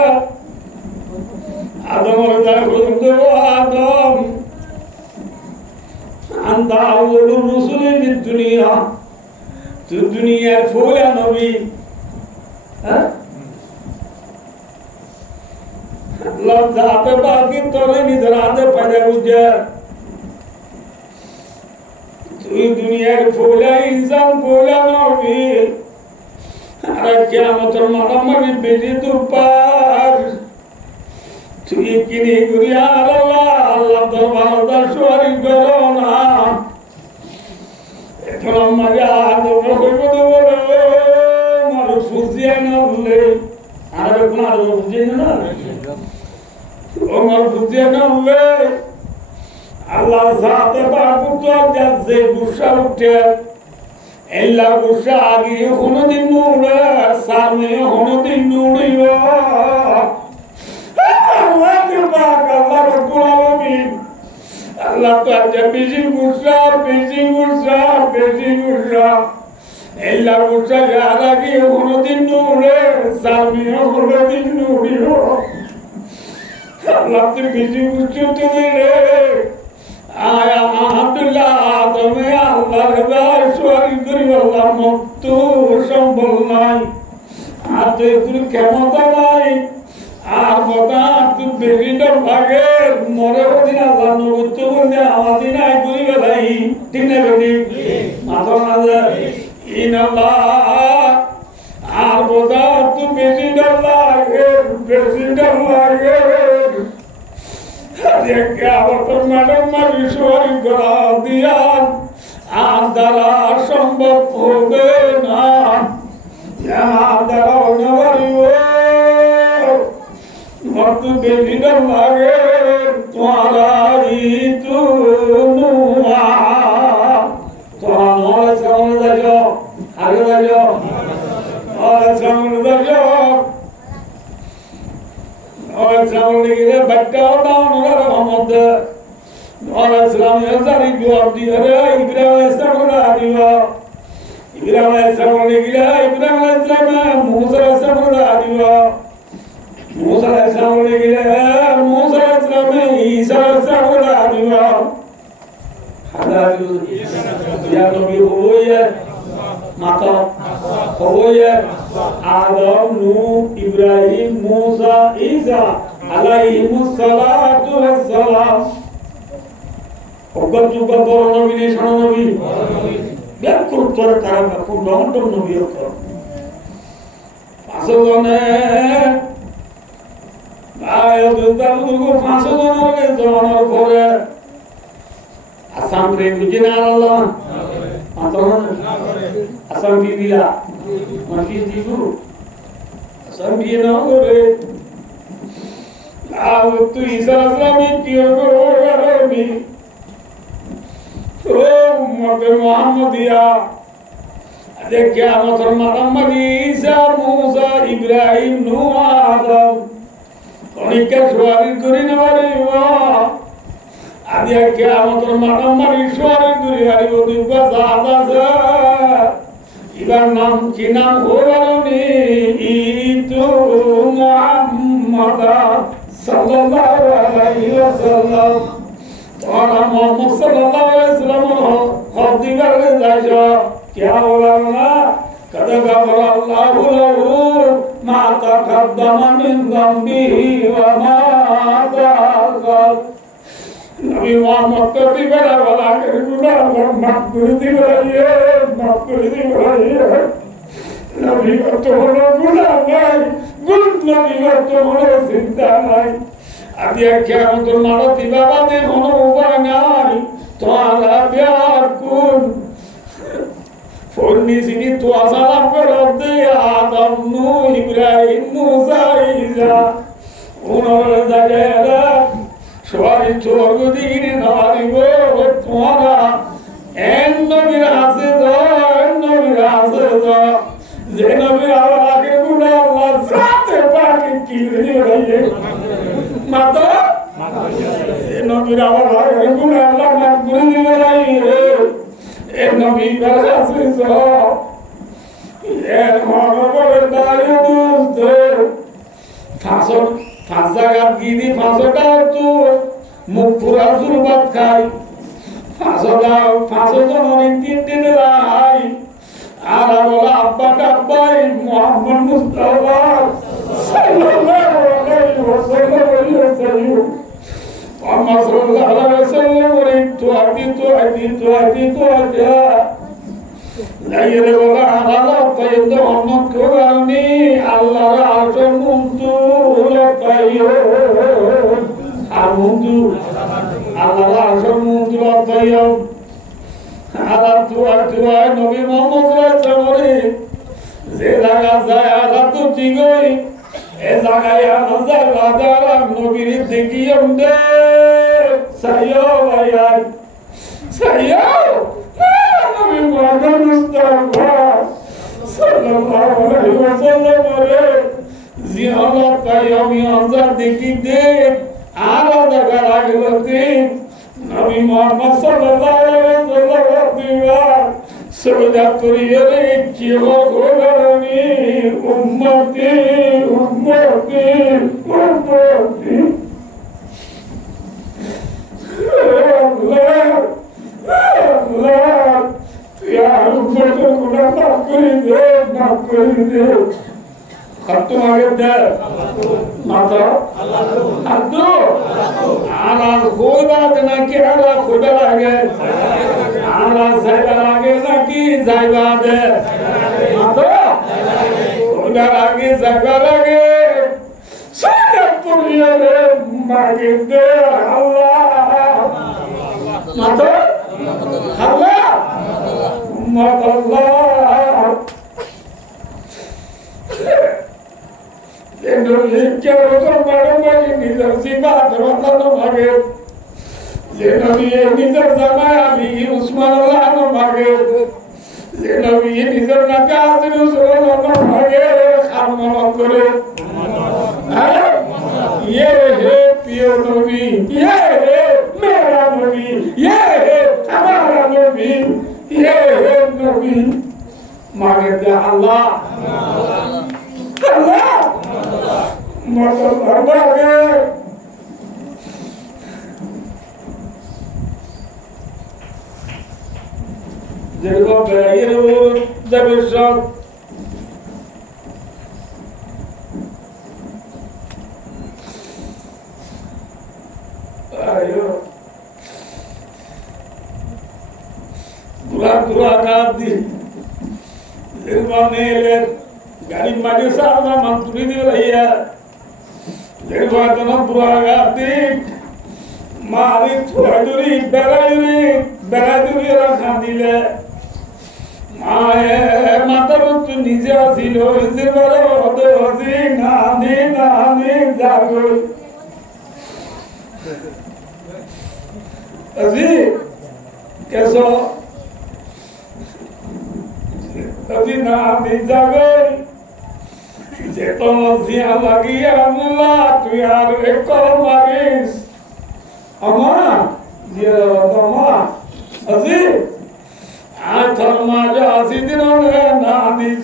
আদম আদম আনতা আউয়ালুর রাসূলি ফিদ দুনিয়া তু দুনিয়ার ফুলা নবী হ্যাঁ লজ্জাতে বাকি তোরে নিজের হাতে পায়ে বুঝে তুই দুনিয়ার ফোলা ইনসান ফোলা নবী আর কিয়ামতের মারামারি বেশি দুপার তুই কিনে করি আর আল্লাহ দরবার শরীর করো না এখন আমাকে আদর হইব বলে মারো ফুজিয়ে না বলে আর কোন আদর ফুজিয়ে না ও মারো ফুজিয়ে না বলে আল্লাহ সাথে বাবুত যাচ্ছে গুসা উঠে এলা গুসা আগে কোনদিন নুড়ে সামনে কোনদিন নুড়িও আল্লাহ তো আজকে বেশি গুসা এলা গুসা আগে কোনদিন নুড়ে সামনে কোনদিন নুড়িও আল্লাহ তো বেশি গুসা রে আয়া আব্দুল্লাহ তুমি আল্লাহর দরবার শরীর করি আল্লাহ মুক্ত সম্বল নাই আর তুই ক্ষমতা নাই আর কথা তুই বেরিটা ভাগে মরে হদিন আল্লাহ নবুত্ব বলতে আমাদের নাই করি বেলাই ঠিক না বেটি মাথা না যায় ইনাল্লাহ আর কথা তুই বেরিটা লাগে সম্ভব হবে না বেশি লাগে তোমারি তোমার সামনে যাও আগে যাও সামনে যাও সামনে গেলে বাচ্চাও দাও মোহাম্মদ ইসলাম জবাব দিয়ে ইব্রাহিম সামনে গেলে ইব্রাহিম ইসলাম মুসা সামনে দিব মুসা সামনে গেলে মুসা ইসলাম ঈসা সামনে দিব ইয়া নবী হইয়া মাতা হইয়া আদম নূহ ইব্রাহিম মুসা ঈসা আলাইহিমুস সালাতু ওয়াস সালাম অগত যুগত নবী শরণ নবী ব্যাকুল করে তারা ব্যাকুল লন্ডন নবী হতো আসলে আয়াতুল্লাহু ফাসলুকে জমানোর পরে আসাম রে বুঝিনা আল্লাহ আসাম কি দিলা মাকি দিবু আসাম দিয়ে না করে আও তুই ইসলামে কি করবি ও মতে মুহাম্মদিয়া দেখে আমাদের মুহাম্মদ ঈসা মুসা ইব্রাহিম নূহ আদম অনেকে সওয়ারি করে নেবারে আদি কে আমাদের মুহাম্মদ সওয়ারি করে আইব দিবা জাদা ইবার নাম কি নাম হলানি ইতু মুহাম্মদ সাল্লাল্লাহু আলাইহি ওয়াসাল্লাম তোরা মুহাম্মদ সাল্লাল্লাহু আলাইহি ওয়াসাল্লাম খদিবার যাইছো क्या बोला ना कद गफर अल्लाह लहू मा तक़द्दम मिन ज़म्बिही व मा तअख़्खर नबी मोहम्मद को भी बड़ा भला कर गुनाह माफ़ कराइए नबी को तो होलो गुनाह नहीं नबी को तो होलो चिंता नहीं अभी क्या तो मारती बाबा दे होनो उपाय नहीं तो आला प्यार कुन ফোরনি সিনি তো আসালাম করতে আদম নূহ ইব্রাহিম মুসা ঈসা ওনার জায়গা সবাই স্বর্গ দিকে নারিব তোমরা এন নবীর আছে যে নবীর আগে গুনাহ আল্লাহ সাথে পাকে কি দিয়ে মাতা এ নবীর আগে গুনাহ আল্লাহ মাফ করে দিবে নবী বারাসে সো এ মনোবল দাঁড়িয়ে দুস্তে ফাঁসা গিরি ফাঁসটা তো মুখ পুরা জুরবাত খাই ফাঁসো জনের তিনটে রাই আর বলা আব্বা ডাব্বাই মোহাম্মদ মুস্তাফা সাল্লাল্লাহু আলাইহি ওয়াসাল্লাম লাইরে বাবা আল্লাহ পাইতো অমত কোরআনি আল্লাহর আরশের মুন্তু পাইও আর মুন্তু আল্লাহর আরশের মুন্তু পাইও আর তুয়া নবী মুহাম্মদ সাল্লাল্লাহু যে জায়গা যায় আলা তো ঠিকই এ জায়গায় নজর লাগালা নবীর দেখিও দে সাইয়ো ভাইয়া সাইয়ো নবী মুহাম্মদ মুস্তাফা সাল্লাল্লাহু আলাইহি ওয়াসাল্লাম রে জিয়ারত পাইও মিয়াজা দেখি দে আলাদা করা গেলতে নবী মুহাম্মদ সাল্লাল্লাহু আলাইহি ওয়াসাল্লাম সদা করিয়ে কি গোলানি উম্মতি উম্মতি উম্মতি আল্লাহ আল্লাহ ইয়া উম্মতি গুনাহ মাফ করে দে খতম আগে দে মাতা আল্লাহ আলা গোবাদ নাকি আলা খোদা লাগে আলা যাইবা লাগে নাকি যাইবা দে মাতা খোদা লাগে যাইবা লাগে সাদা পুরিয়া রে মাগে দে আল্লাহ মাতা আল্লাহ মাতাল্লাহ Indonesia itu barang-barang ini tersibat terlalu bagus. Nabi ini tersama Ali Usman Allah bagus. Nabi ini ternaga terus orang bagus. Kamu kore. Ye he pion Nabi, ye he mera Nabi, ye he kamara Nabi, ye he Nabi. Maksudnya Allah. Allah. Masalah bagai jadi kau bayar urut jadi sok ayo gula kadi jadi kau neler gari maju sama mantri di raya jadi kau nak beragati mari tuaduri beraduri orang kandile mata betul nija silo izbaro dozi nani jago aziz keso aziz nani jago যেতন Zia লাগিয়া আল্লাহ তুই আর এক মারিস আমার জিয়া তোমা আজি আতর মাজা আসিদিন না দিস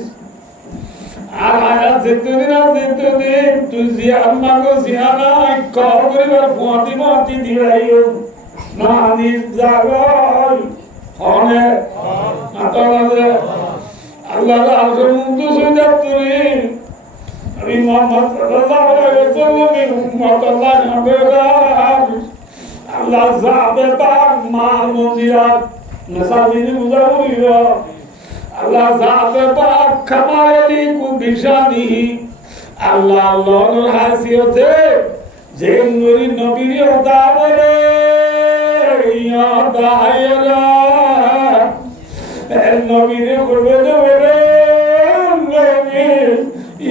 আর আয়া যেতদিন তুই জিয়া মাগো জিয়া না কর করিবার ফতি দিলাইও না দিস জাগাই হনে আতরে আল্লাহ আজর মুক্ত সইদাত তুই Nabi Muhammad sallallahu alaihi wasallam umat Allah haberar Allah zabetar mahmudirat nasabini muzawira Allah zabetar kamayali ku bishanihi Allah Allahur hasiyate jennuri nabiri odavare yadayala nabiri kurbedavare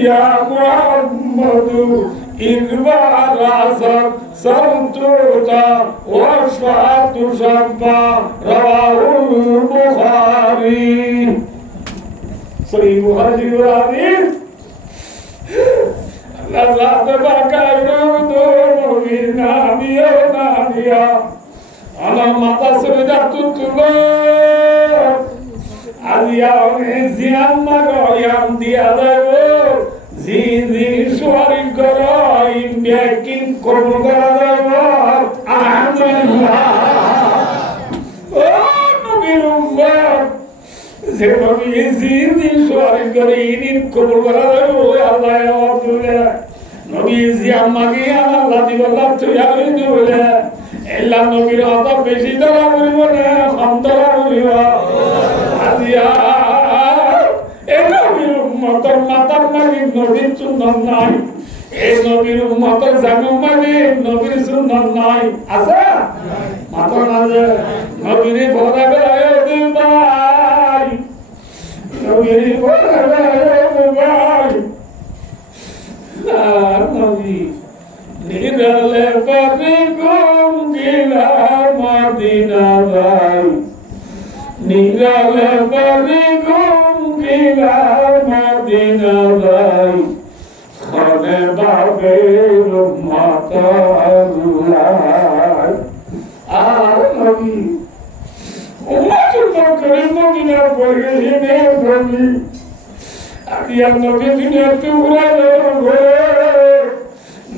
Ya Muhammadu irva razak santuta wasfatu shabba rawahul Bukhari Sahih Bukhari hadis Allah zat bakai dono namiya Allah mata sedatun tulur Aliyah ziyan magoyam diadayo Zizi suarin karaim yakin kobul karadawar Alhamdulillah Oh Nabi Umar Nabi zizi suarin karaim kobul karadawar Allah ya Abdullah Nabi ziyan magiyan Allah diballah tuyari dule এলা নবীর অত বেশি ধরা করিব না কম ধরা করিব আজিয়া এই নবীর উম্মতের মাতার মাঝে নবীর সুন্নাত নাই এই নবীর উম্মতের জানুর মাঝে নবীর সুন্নাত নাই আছে মাতার মাঝে নবীর ভরা বেলায় ভাই নবীর ভরা বেলায় ভাই নবী নিরালে পারে গম গিলা মদিনা ভাই নিরালে পারে গম গিলা মদিনা ভাই খানে বাবে মাতা আল্লাহ আর নবী উম্মতুল মুকররম মদিনা পড়ে নে নবী আদিয়া নবী দুনিয়া তুরালো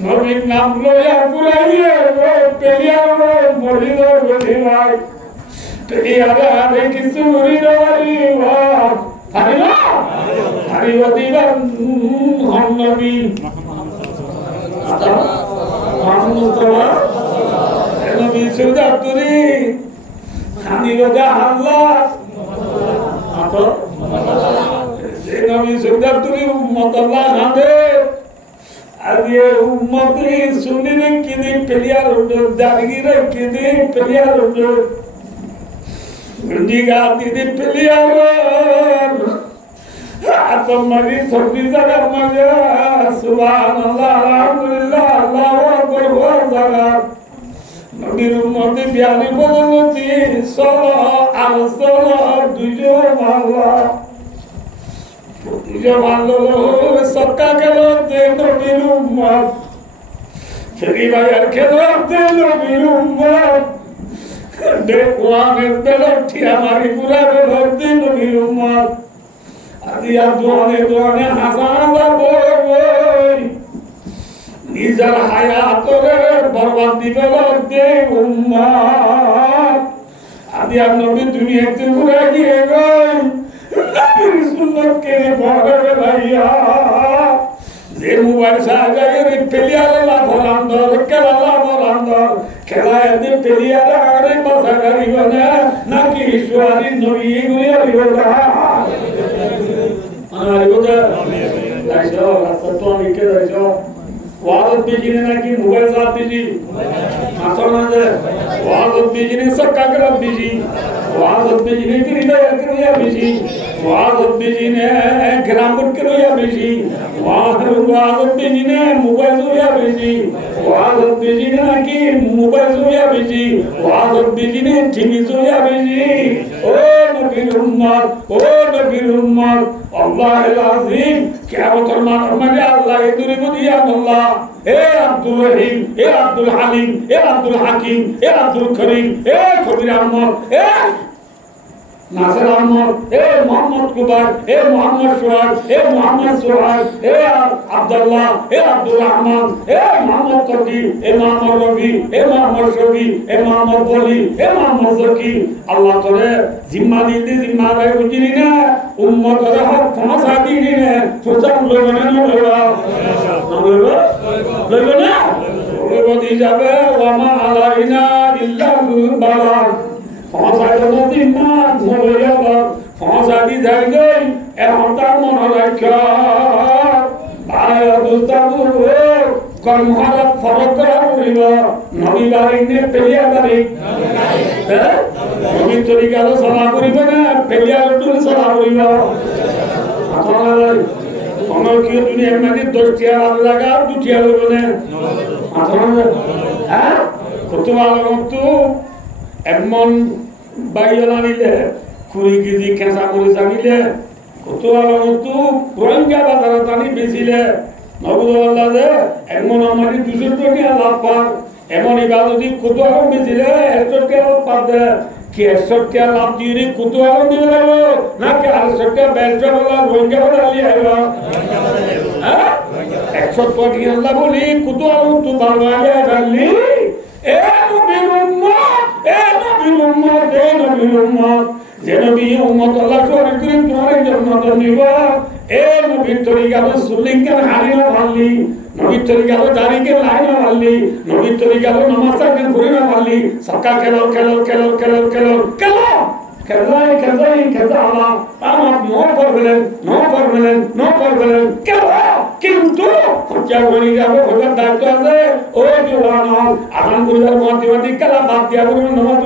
নবীর নাম লয়া পুরাইয়ে পেরিয়ার মরিল বলিলাই পেরিয়ার আরে কিছু মরিল বলিবা হারিবা হারিবা দিবান হন নবী মুস্তাফা নবী সুদাতুরি হানিবা আল্লাহ আতো নবী সুদাতুরি উম্মত আল্লাহ নামে আগে উম্মতে সুন্নিনে কিদি পেলিয়ার উন্ডো দারগিরে কিদি পেলিয়ার উন্ডো গুন্ডিগা দিদি পেলিয়ার আতমারি সবজি জায়গার মাঝে সুবহানাল্লাহ আলহামদুলিল্লাহ আল্লাহু আকবার ওয়া জায়গা নবীর উম্মতে বিয়ানি বলতি সাল্লাল্লাহু আলাইহি ওয়াসাল্লাম দুইজন আল্লাহ সক্কা গেল নবীর উম্মত ফেরি ভাইয়ার খেল নবীর উম্মত দেখওয়ানের বেলটি আমারি পুরা বেলটি নবীর উম্মত আদিয়া দোয়ানে দোয়ানে হাজার হাজার বই নিজের হায়াতরে বরবাদ দিবে দে উম্মত আদিয়া নবী দুনিয়াতে ঘুরে গিয়ে গই সুন্দর কে বড় ভাইয়া যে মোবাইল সাহায্যে পেলিয়ালা ভরান্দর খেলা ভরান্দর খেলায় যে পেলিয়ালা আরে বাসা গাড়িব না নাকি ঈশ্বরী নবী গুলিয়া দিব না আনারি কথা লাইছো রাস্তা তো আমি কে যাইছো ওয়াজ বিজিনে নাকি মোবাইল সাথ বিজি মাথা না দে ওয়াজ বিজিনে সব কাকরা বিজি ওয়াজ বিজিনে ক্রিয়া বিজি ওয়াজ বিজিনে গ্রামার ক্রিয়া বিজি ওয়াজ বিজিনে মোবাইল ক্রিয়া বিজি ওয়াজ বিজিনে নাকি মোবাইল ক্রিয়া বিজি ওয়াজ বিজিনে টিভি ক্রিয়া বিজি ও নবীর উম্মত আল্লাহুল আযীম কিয়ামতের মাঠে আল্লাহ এদুরিব দিয়া আল্লাহ এ আব্দুর রহিম এ আব্দুল হালিম এ আব্দুল হাকিম এ আব্দুল করিম এ কবির আহমদ এ নাসির আহমদ এ মোহাম্মদ কুবার এ মোহাম্মদ সোহাগ এ মোহাম্মদ সোহাগ এ আব্দুল্লাহ এ আব্দুর রহমান এ মোহাম্মদ তকি এ মোহাম্মদ রবি এ মোহাম্মদ শফি এ মোহাম্মদ বলি এ মোহাম্মদ জকি আল্লাহ করে জিম্মা দিতে জিম্মা রায় বুঝিনি না উম্মতের হক ফাঁসা দিনি না প্রচার লইব না লইব না লইব যাবে ওয়ামা আলাইনা ইল্লাল বালাগ ফাঁসায় নদী মাছ ধরে যাবার ফাঁসাদি যাই গই এখন তার মনে রাখা ভাই দুস্তাবুর কর্মহারাত ফরক করা করিব নবী বাড়িনে পেলিয়া বাড়ি নবী তরিকালো সভা করিব না পেলিয়া লুটুন সভা করিব আমার কি দুনিয়ার মানে 10টিয়া লাগা 2টিয়া লইব না হ্যাঁ কত ভালো তো এমন বাইল আনিলে 20 কেজি কেঁচা মরিচ আনিলে কত আলমতো রোহিঙ্গা বাজারে আনি বেচিলে নবুল্লাহ যে এমন আমার 200 টাকা লাভ পার এমন এবার যদি কত আলম বেচিলে 100 টাকা লাভ পাবে কি 100 টাকা লাভ দিয়ে কত আলম দিবে লাগলো নাকি 100 টাকা বেচা বলা রোহিঙ্গা বাজারে আইব হ্যাঁ 100 টাকা লাভ বলি কত আলম তো বাংলায় গালি এ নবীর উম্মত যে নবী উম্মত আল্লাহ সরে করেন তোমার জান্নাত নিব এ নবীর তরিকা সুলিঙ্গার হারিও ভালি নবীর তরিকা হলো দাঁড়িয়ে লাইন মারলি, নবীর তরিকা হলো নামাজ পড়ে না মারলি, সক্কা খেলো খেলো খেলো খেলো খেলো খেলো খেলাই খেলাই খেলা আমার নো করবেন নো করবেন নো করবেন কেন? কিন্তু খরচা করে যাবো খরচার দায়িত্ব আছে। ও জওয়ান আদান করিবার মহাদিবাদী খেলা বাদ দিয়া করবেন নামাজ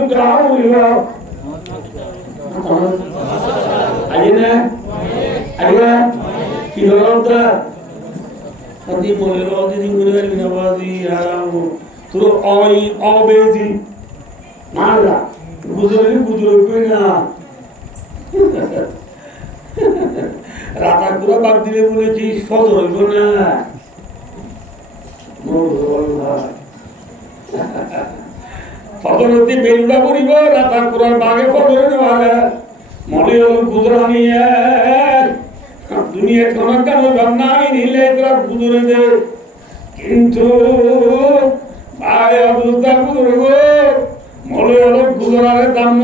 পড়িব আইনে আইবা কি হলো তা আদি বলে দিন করে বিনাবাজি হারাম তোর অই অবেজি মারা গুজরে গুজরে কই না রাতা পুরো বাদ দিলে বলেছি ফজর হইব না ফজর হতে বেলুড়া করিব রাতা পুরার বাগে ফজরে নেওয়া মনে হল গুজরা নিয়ে দুনিয়া কোনো কেন নাই নিলে তোরা গুজরে দে কিন্তু ভাই অবস্থা গুজরব মনে হলো গুজরারে দাম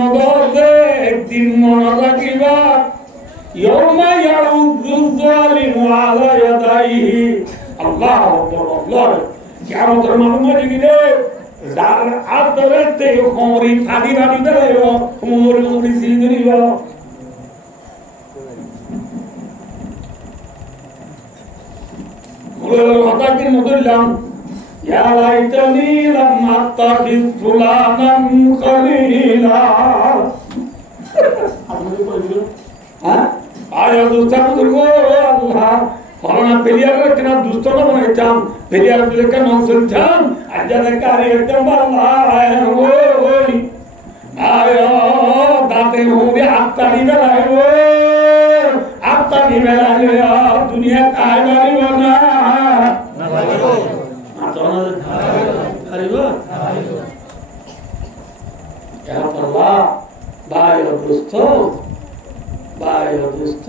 দে একদিন মনে রাখিবা ইয়ৌমা ইয়াউযু যালিমু আলা ইয়াদাইহি আল্লাহু আকবার আল্লাহ কিয়ামতের মালুমে গিয়ে যার আদরতে খমরি ফাদি ফাদি দেব খমরি খমরি সিদিরিব মনে হলো হঠাৎ দিন মদুল্লাম ইয়া লাইতানি লাম আত্তাখিজ ফুলানান খলিলা আপনাদের কইলো হ্যাঁ আয়া দুস্তা করবো আল্লাহ ফলানা পেরিয়ার কেন দুষ্ট না বানাইতাম পেরিয়ার দিলে কেন শুনতাম আজাদের কারে একদম আল্লাহ ওই আয়া দাতে মুড়ে আত্তারি বেলায় আত্তারি বেলায় দুনিয়া কায় মারিব না না ভাইব আতনা হারিব ইয়া আল্লাহ ভাই দোস্ত ভাই দোস্ত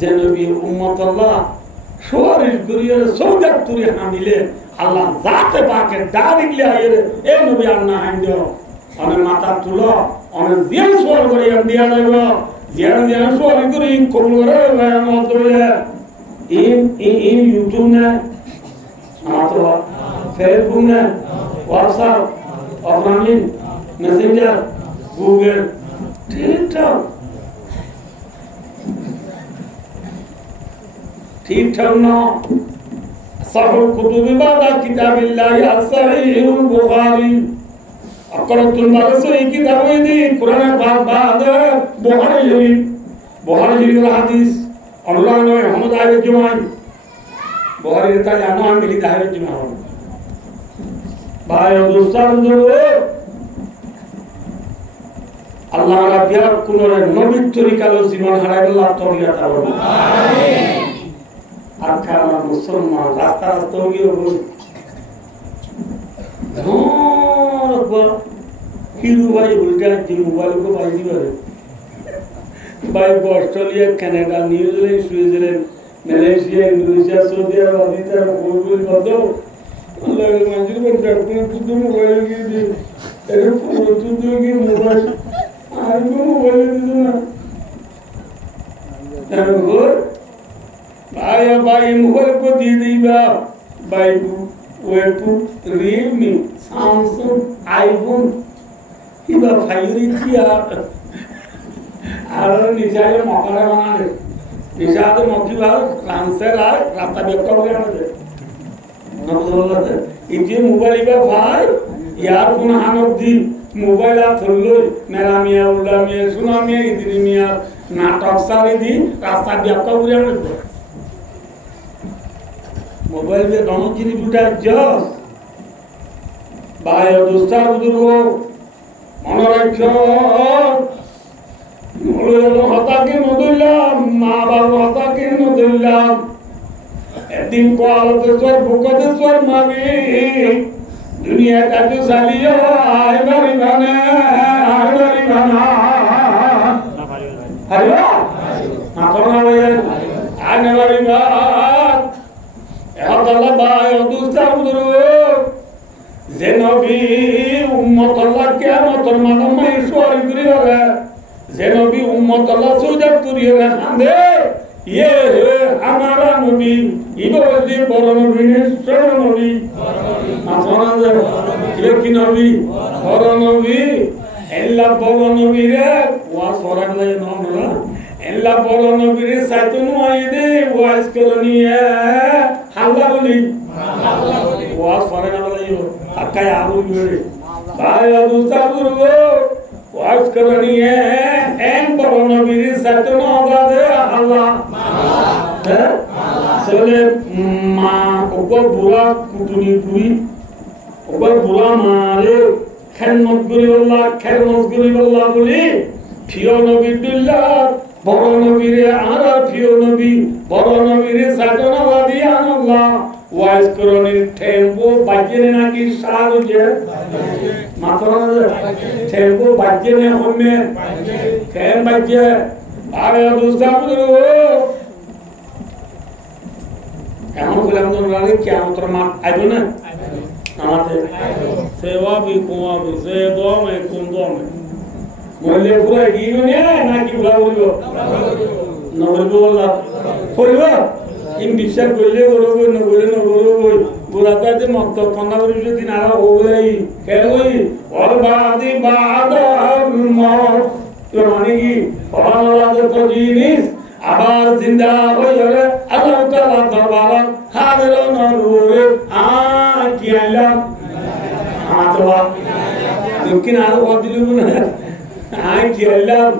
জেনবী উম্মত আল্লাহ সুয়ারিশ করিয়ে সৌদাত তুরি হামিলে আল্লাহ জাতে পাকে ডাইরেক্টলি আইরে এ নবী আল্লাহ হাইন্দ অনে মাথা তুলো অনে জিয়ান সুয়ার করি দিয়া যাইব জিয়ান জিয়ান সুয়ার করি কবুল করে মত বলে ইন ইউটিউব না মাত্র ফেসবুক না WhatsApp offline Messenger Google TikTok ठीक-ठाक ना साहुल कुतुब बादा किताबिल्लाह as-sahih al-bukhari अकरतुल मरसई किताब दी कुरान पाक बाद बुखारी शरीफ हदीस अल्लाह ने मोहम्मद आले जुमान बुखारी ता जानो हम मिली दावे जुमान भाई दोस्तों जो अल्लाह राबिया कुनरे नबी तरीका लो जीवन हाराय अल्लाह तौफीक अता करो आमीन आखा मुसलमान रास्ता रास्ता हो गया वो हिरू भाई उल्टा जी मोबाइल को भाई दी बारे भाई Australia Canada New Zealand Switzerland Malaysia Indonesia सऊदी अरब इधर कोई बदो अल्लाह के मंदिर में डॉक्टर खुद मोबाइल की दी अरे पूरा खुद की मोबाइल आर को मोबाइल दी ना और भाई भाई मोबाइल को दी दीबा भाई वेपू रियलमी सैमसंग आईफोन इबा फाइरी किया आर निजाले मकाना बनाने निजाते मक्की बार ट्रांसफर आ रास्ता बेक्का हो गया मुझे नबदुल्लाह इजे मोबाइल का भाई यार फोन हानक दी मोबाइल आ थल्लो मेरा मियां उल्ला मियां सुना मियां इतनी मियां नाटक सारी दी रास्ता बेक्का हो गया मुझे मोबाइल में दोनों जिनिस बुटा जस भाई दोस्ता बुजुर्गो मन रखो मोलो हता के नदुल्लाम मां बाप हता के नदुल्लाम एदिन को आलते स्वर बुकते स्वर मागे दुनिया का जो सालियो आए बारी बना हरिया ना करना भैया आने बारी बात Allah baay dosta buduro zenobi ummat Allah kiamat madam ishwar guriyara zenobi ummat Allah sujud guriyara ande ये है हमारा नबी इबोदी बड़ नबी निश्चय नबी माथाना ये की नबी बड़ नबी एल्ला बड़ नबी रे ওয়া সরাগলে নমরা এল্লা বড় নবী রে সাইতুন ওয়াইদে ওয়াজ করনি হাল্লা বলি ওয়া সরাগলে আকায় আবু গরে ভাই আবু সাবুরগো ওয়াজ করনি এন বড় নবী রে সাইতুন ওয়াদে আল্লাহ চলে মা ওগো বুড়া কুটুনি পুরি ওগো বুড়া মারে খেদমত করি আল্লাহ বলি প্রিয় নবী বিল্লাহ বড় নবীরে আর প্রিয় নবী বড় নবীরে সাধনাবাদী আল্লাহ ওয়াজ করনি টেম্পো বাজে নাকি সারুজে মাথা টেম্পো বাজে না হমে কেন বাজে আরে দুসাবুর কেমন করে আমরা রাতে কিয়ামত মাঠ আইবো না আমাদের সেবা भी कुआं भी से दो में कुम दो में बोले पूरा गियो ने ना कि पूरा बोलो ना बोला बोलो इन विषय बोले बोलो बुलाता जे मत कन्ना बोली दिन आ हो गई कह गई और बादी बादा मौत तो माने की अल्लाह तो जीनिस আবার জিন্দা হয়ে আল্লাহ তাআলা দরবারে হাজির নূরে কি আইলাম আতবা দক্ষিণ আর বদিলু না কি আইলাম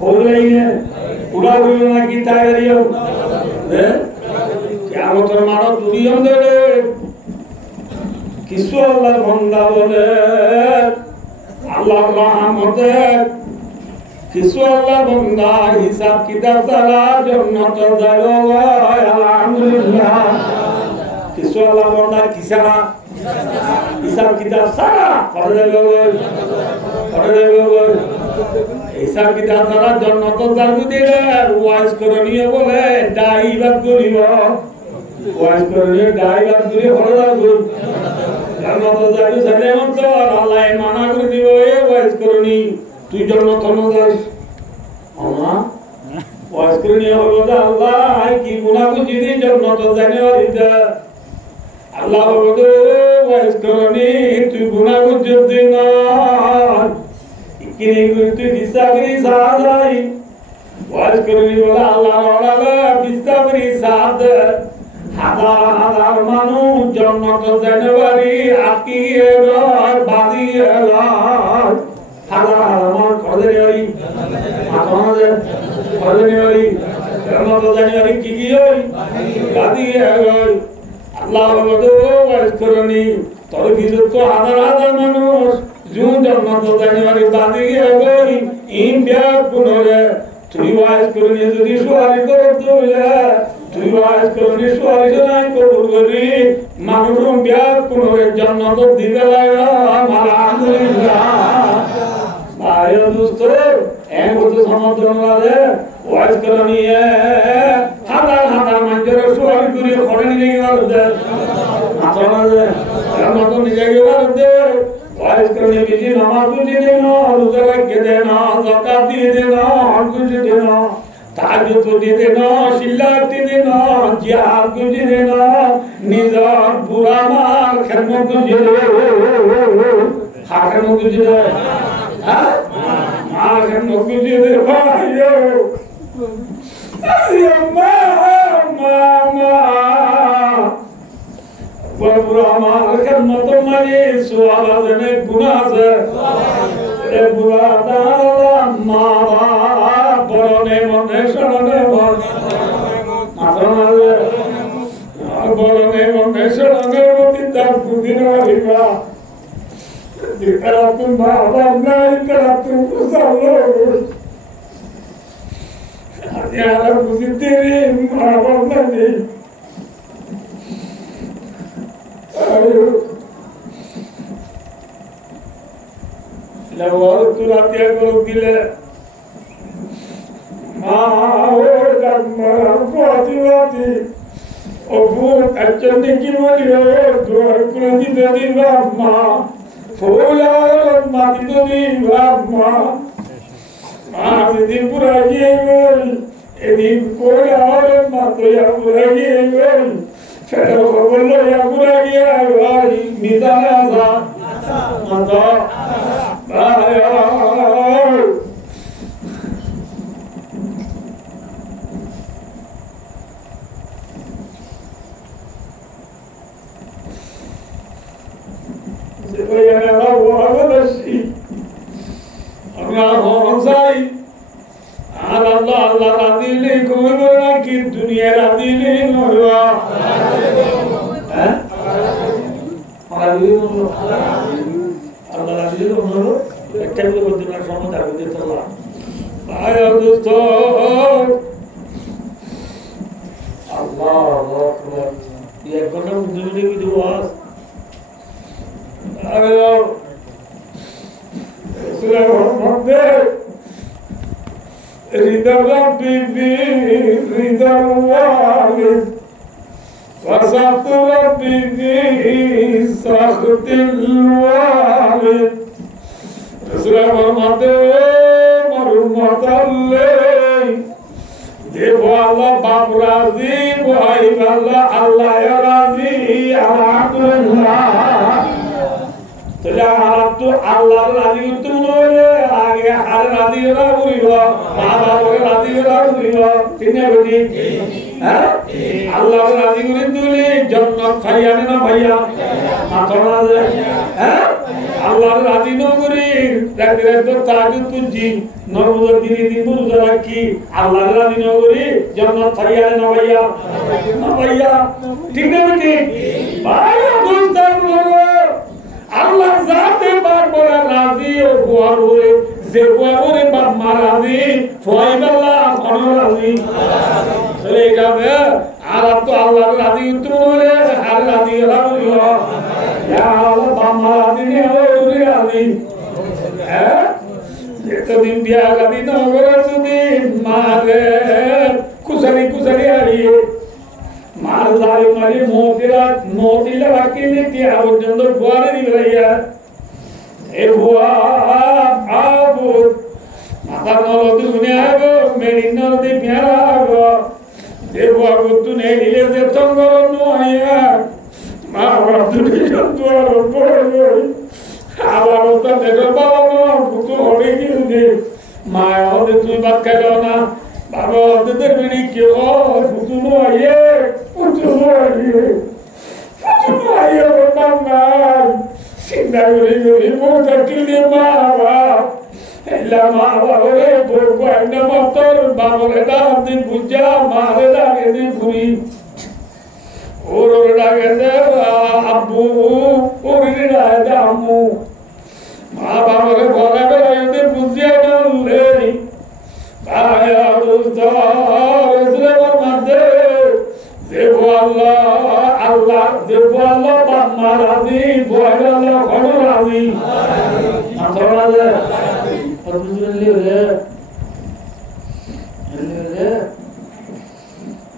হলাইনে পুরা হলো না কি তাইরিও কিয়ামতের মারা দুনিয়া দেবে কিছু আল্লাহর বান্দা বলে আল্লাহর রহমতে কিছু আল্লাহ বান্দা হিসাব কিতাব সারা জান্নাত যাবে আলহামদুলিল্লাহ কিছু আল্লাহ বান্দা কিসারা হিসাব কিতাব সারা করে দেবে হিসাব কিতাব সারা জান্নাত যাবে দিলে ওয়াজ করে নিয়ে বলে ডাইবাত করিব ওয়াজ করে নিয়ে ডাইবাত করে করে যাবে জান্নাত যাবে সাথে মত আল্লাহ মানা করে দিব এই ওয়াজ করে নি তুই জান্নাত না যাস আল্লাহ ওয়াজ করে নিয়ে হলো আল্লাহ কি গুনাহ যদি জান্নাত জানে ওইটা আল্লাহ বলে ওয়াজ করে নি তুই গুনাহ যদি না ইকিনি তুই বিসাবরি সাজাই ওয়াজ করে নি বলে আল্লাহ ওয়ালা বিসাবরি সাদ হাজার মানুষ জান্নাত জানে বাড়ি আকি এবার বাদি এবার হাজার আমার কদরে ওই আমাদের কদরে ওই জান্নাত জানি কি ওই গাদি ওই আল্লাহ বলে ওয়াজ করনি তোর ভিতর তো হাজার মানুষ জু জান্নাত জানি বাদি ওই ইন্ডিয়া পুনরে তুই ওয়াজ করনি যদি সুয়ারি করতে হইলে তুই ওয়াজ করনি সুয়ারি নাই কবুল করি মানুষ বিয়া পুনরে জান্নাত দিবে আলহামদুলিল্লাহ आयो दोस्तों एक तो समझने वाले वाइस करनी है हादा मंजर सुवाल करी खड़े नहीं वाले माथाना दे हम तो नहीं जाएंगे वाले वाइस करने बिजी नमाज भी देना रोजा रख देना ज़कात भी देना हज भी देना ताजुद भी देना शिल्लात भी देना जिहाद भी देना निज़ार बुरा माल खिदमत भी देना हाकिम भी देना आखिर नौकरी दे भाइयों अरे मामा बबुरा मार कर मत मारे सवाल देने गुनाह से ए बुरा दाला मारा बरने मने शरणे बर बरने मने शरणे मति तब बुदिन वाला Dikala tum baba nai kala tum kusalo. Adiara kusitiri baba nai. Ayo. Lawar turatia korokile. Ma o dagmar kuati. Obu achandi kimali o duar kurandi dadi ma. Folar mati doni vama, mati dipura yegol, এদিন করে আরে মাতয়া পুরা গিয়ে সেটা বললো ইয়া পুরা গিয়ে ভাই মিজানে আসা মাতা ভাই সেটা না ওয়াদাসি আমরা হসাই আর আল্লাহ আল্লাহ রাজি নেই কইবো না কি দুনিয়া রাজি নেই মরবা হ্যাঁ রাজি বললো আল্লাহ রাজি বললো একটা করে বলতে না সময় দাবি দিতে আল্লাহ ভাই দোস্ত আল্লাহ আকবার এক ঘন্টা মুদ্রে ভিডিও আস আরে সুরা মধ্যে رضا ربي برضا الوالد وسخط ربي بسخط الوالد رسول محمد مرمت الله দেব আল্লাহ বাপ রাজি ভাই আল্লাহ আল্লাহ রাজি আলহামদুলিল্লাহ তাহলে আর তো আল্লাহর রাজি তুমি আগে আর রাজি ওরা বলিব মা বাবার রাজি ওরা বলিব ঠিক না বেটি হ্যাঁ আল্লাহর রাজি করে তুলি জান্নাত খাইয়া না ভাইয়া মাথা না হ্যাঁ আল্লাহর রাজি ন করি রাতে রাতে তাজু তুজি নরমদ দিনে দিন বুঝা রাখি আল্লাহর রাজি ন করি জান্নাত খাইয়া না ভাইয়া ঠিক না বেটি ভাই দোস্তার বলো আল্লাহ জাতে পাক বলা রাজি ও গোয়ারে যে গোয়ারে বাপ মা রাজি ফয়বাল্লাহ কোন রাজি চলে যাবে আর তো আল্লাহর রাজি তুমি বলে আর রাজি রাজি ইয়া আল্লাহ বাপ মা রাজি নে ওরে রাজি হ্যাঁ এতদিন বিয়া রাজি না করে যদি মারে কুসারি আইয়ে মার জারি মারি মোতিলা বাকি নীতি পর্যন্ত ফুয়ারে দিলাইয়া এ ফুয়া আবু মাথার নলদি শুনে আবো মেরিন নলদি পেয়ারা আবো এ ফুয়া গুতু নেই দিলে যে তঙ্গর নয়া মা বাবু দুজন দুয়ার বই আবার ওটা দেখো বাবা ফুটু হবে কি মা ওদের তুই বাদ খাইল না বাবা ওদের বেড়ি কেউ ফুটু নয় ফুটু আইয়ে বাবা চিন্তা করে বোঝা কিনে বাবা এলা মা বাবারে বলবো একটা মতর বাবারে দিন বুঝা মারে ডাকে দিন ঘুরি ওর ডাকে দে আব্বু ওর ডাকে দে আম্মু মা বাবারে ঘরে বেড়াইতে বুঝিয়া ডালে ভাইয়া দোস্ত রসুলের মধ্যে দেব আল্লাহ দেব আল্লাহ বাম্মা রাজি ভয় আল্লাহ কোন রাজি মাথা রাজে অদুজুলি রে রে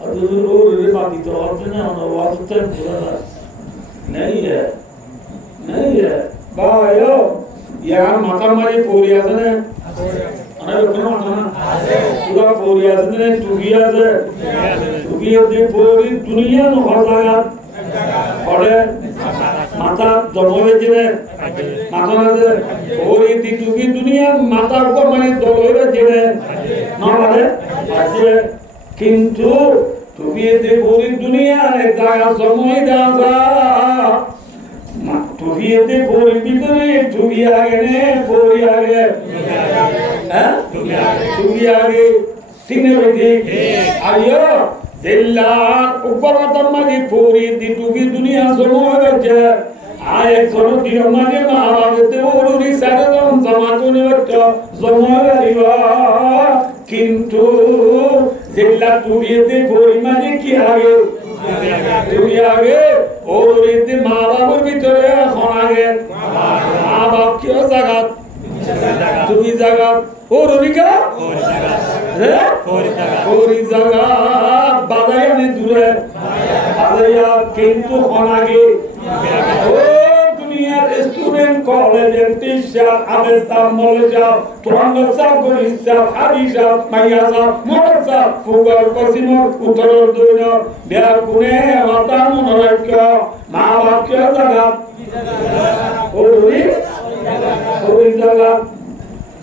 অদুজুল রে বাকি তো অর্জনে অনবাদতে পুরা नहीं है भाइयो यार माथा मारी पूरी আছে না আরে কোন মাথা না আছে পুরা पूरी আছে না টুকিয়া আছে টুকিয়া দে पूरी দুনিয়া ন হলাগা পড়ে মাথা জমবে দিবে মাথা না দে पूरी দি টুকি দুনিয়া মাথা কো মানে দলবে দিবে না মানে আছে কিন্তু টুকিয়া দে पूरी দুনিয়া এক জায়গা সময় দাসা টুকিয়াতে পরি ভিতরে টুকি আগে নে পরি আগে হ্যাঁ টুকি আগে তিনে বেটি আইয়ো দিল্লার উপরতম মাঝে পরি দি টুকি দুনিয়া সময় গেছে আয় কোন দিন মাঝে মা বাবাতে ওরুরি সারদম সমাজনে হচ্ছে সময় লাগিবা কিন্তু দিল্লা টুকিয়াতে পরি মাঝে কি আগে তুমি আগে ওর রীতি মা বাবার ভিতরে এখন আগে মা বাপ কেউ জাগাত তুমি জাগাত ওর অধিকা ওরি জাগাত বাজাই আনে দূরে বাজাইয়া কিন্তু এখন আগে ও দুনিয়া ইঞ্জিনিয়ার স্টুডেন্ট কলেজের টিচার আবেদ সাহেব মলে সাহেব তোরাঙ্গা সাহেব গরিব সাহেব হারি সাহেব মাইয়া সাহেব মোটর সাহেব ফুগর কসিমর উত্তর দৈন বিয়ার গুণে মাতা মনোরাজ্য মা বাক্য জাগাত ওই ওই জায়গা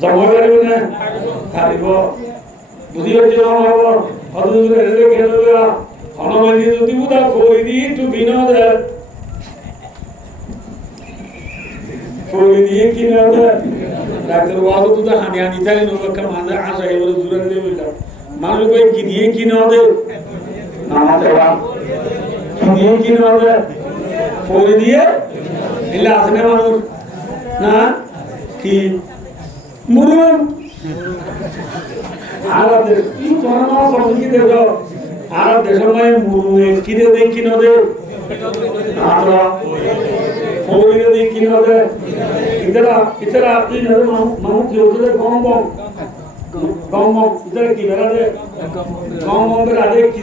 জমা করিব না পারিব বুঝিও যে হব হদুর রে গেলবা হনমানি যদি বুদা কই দি টু বিনোদে কই দিয়ে কিনাদে ডাক্তার ওয়াজ তো হানি হানি তাই নবকা মানে আশা এবার দূরে দেবে মানুষ কই কি দিয়ে কিনাদে নামাতে বা কি দিয়ে কিনাদে কই দিয়ে ইলা আসনে মানুষ না কি মুরুম আরাদের কি তোরা সবজি দেখো আরাদ দেশের মানে মুরুমে কি দে দেখি না দে আমরা ফোরিয়ে দেখি না দে ইতরা আপনি না মামু কি হতে গম ইতরা কি বেরা দে গম বেরা দে কি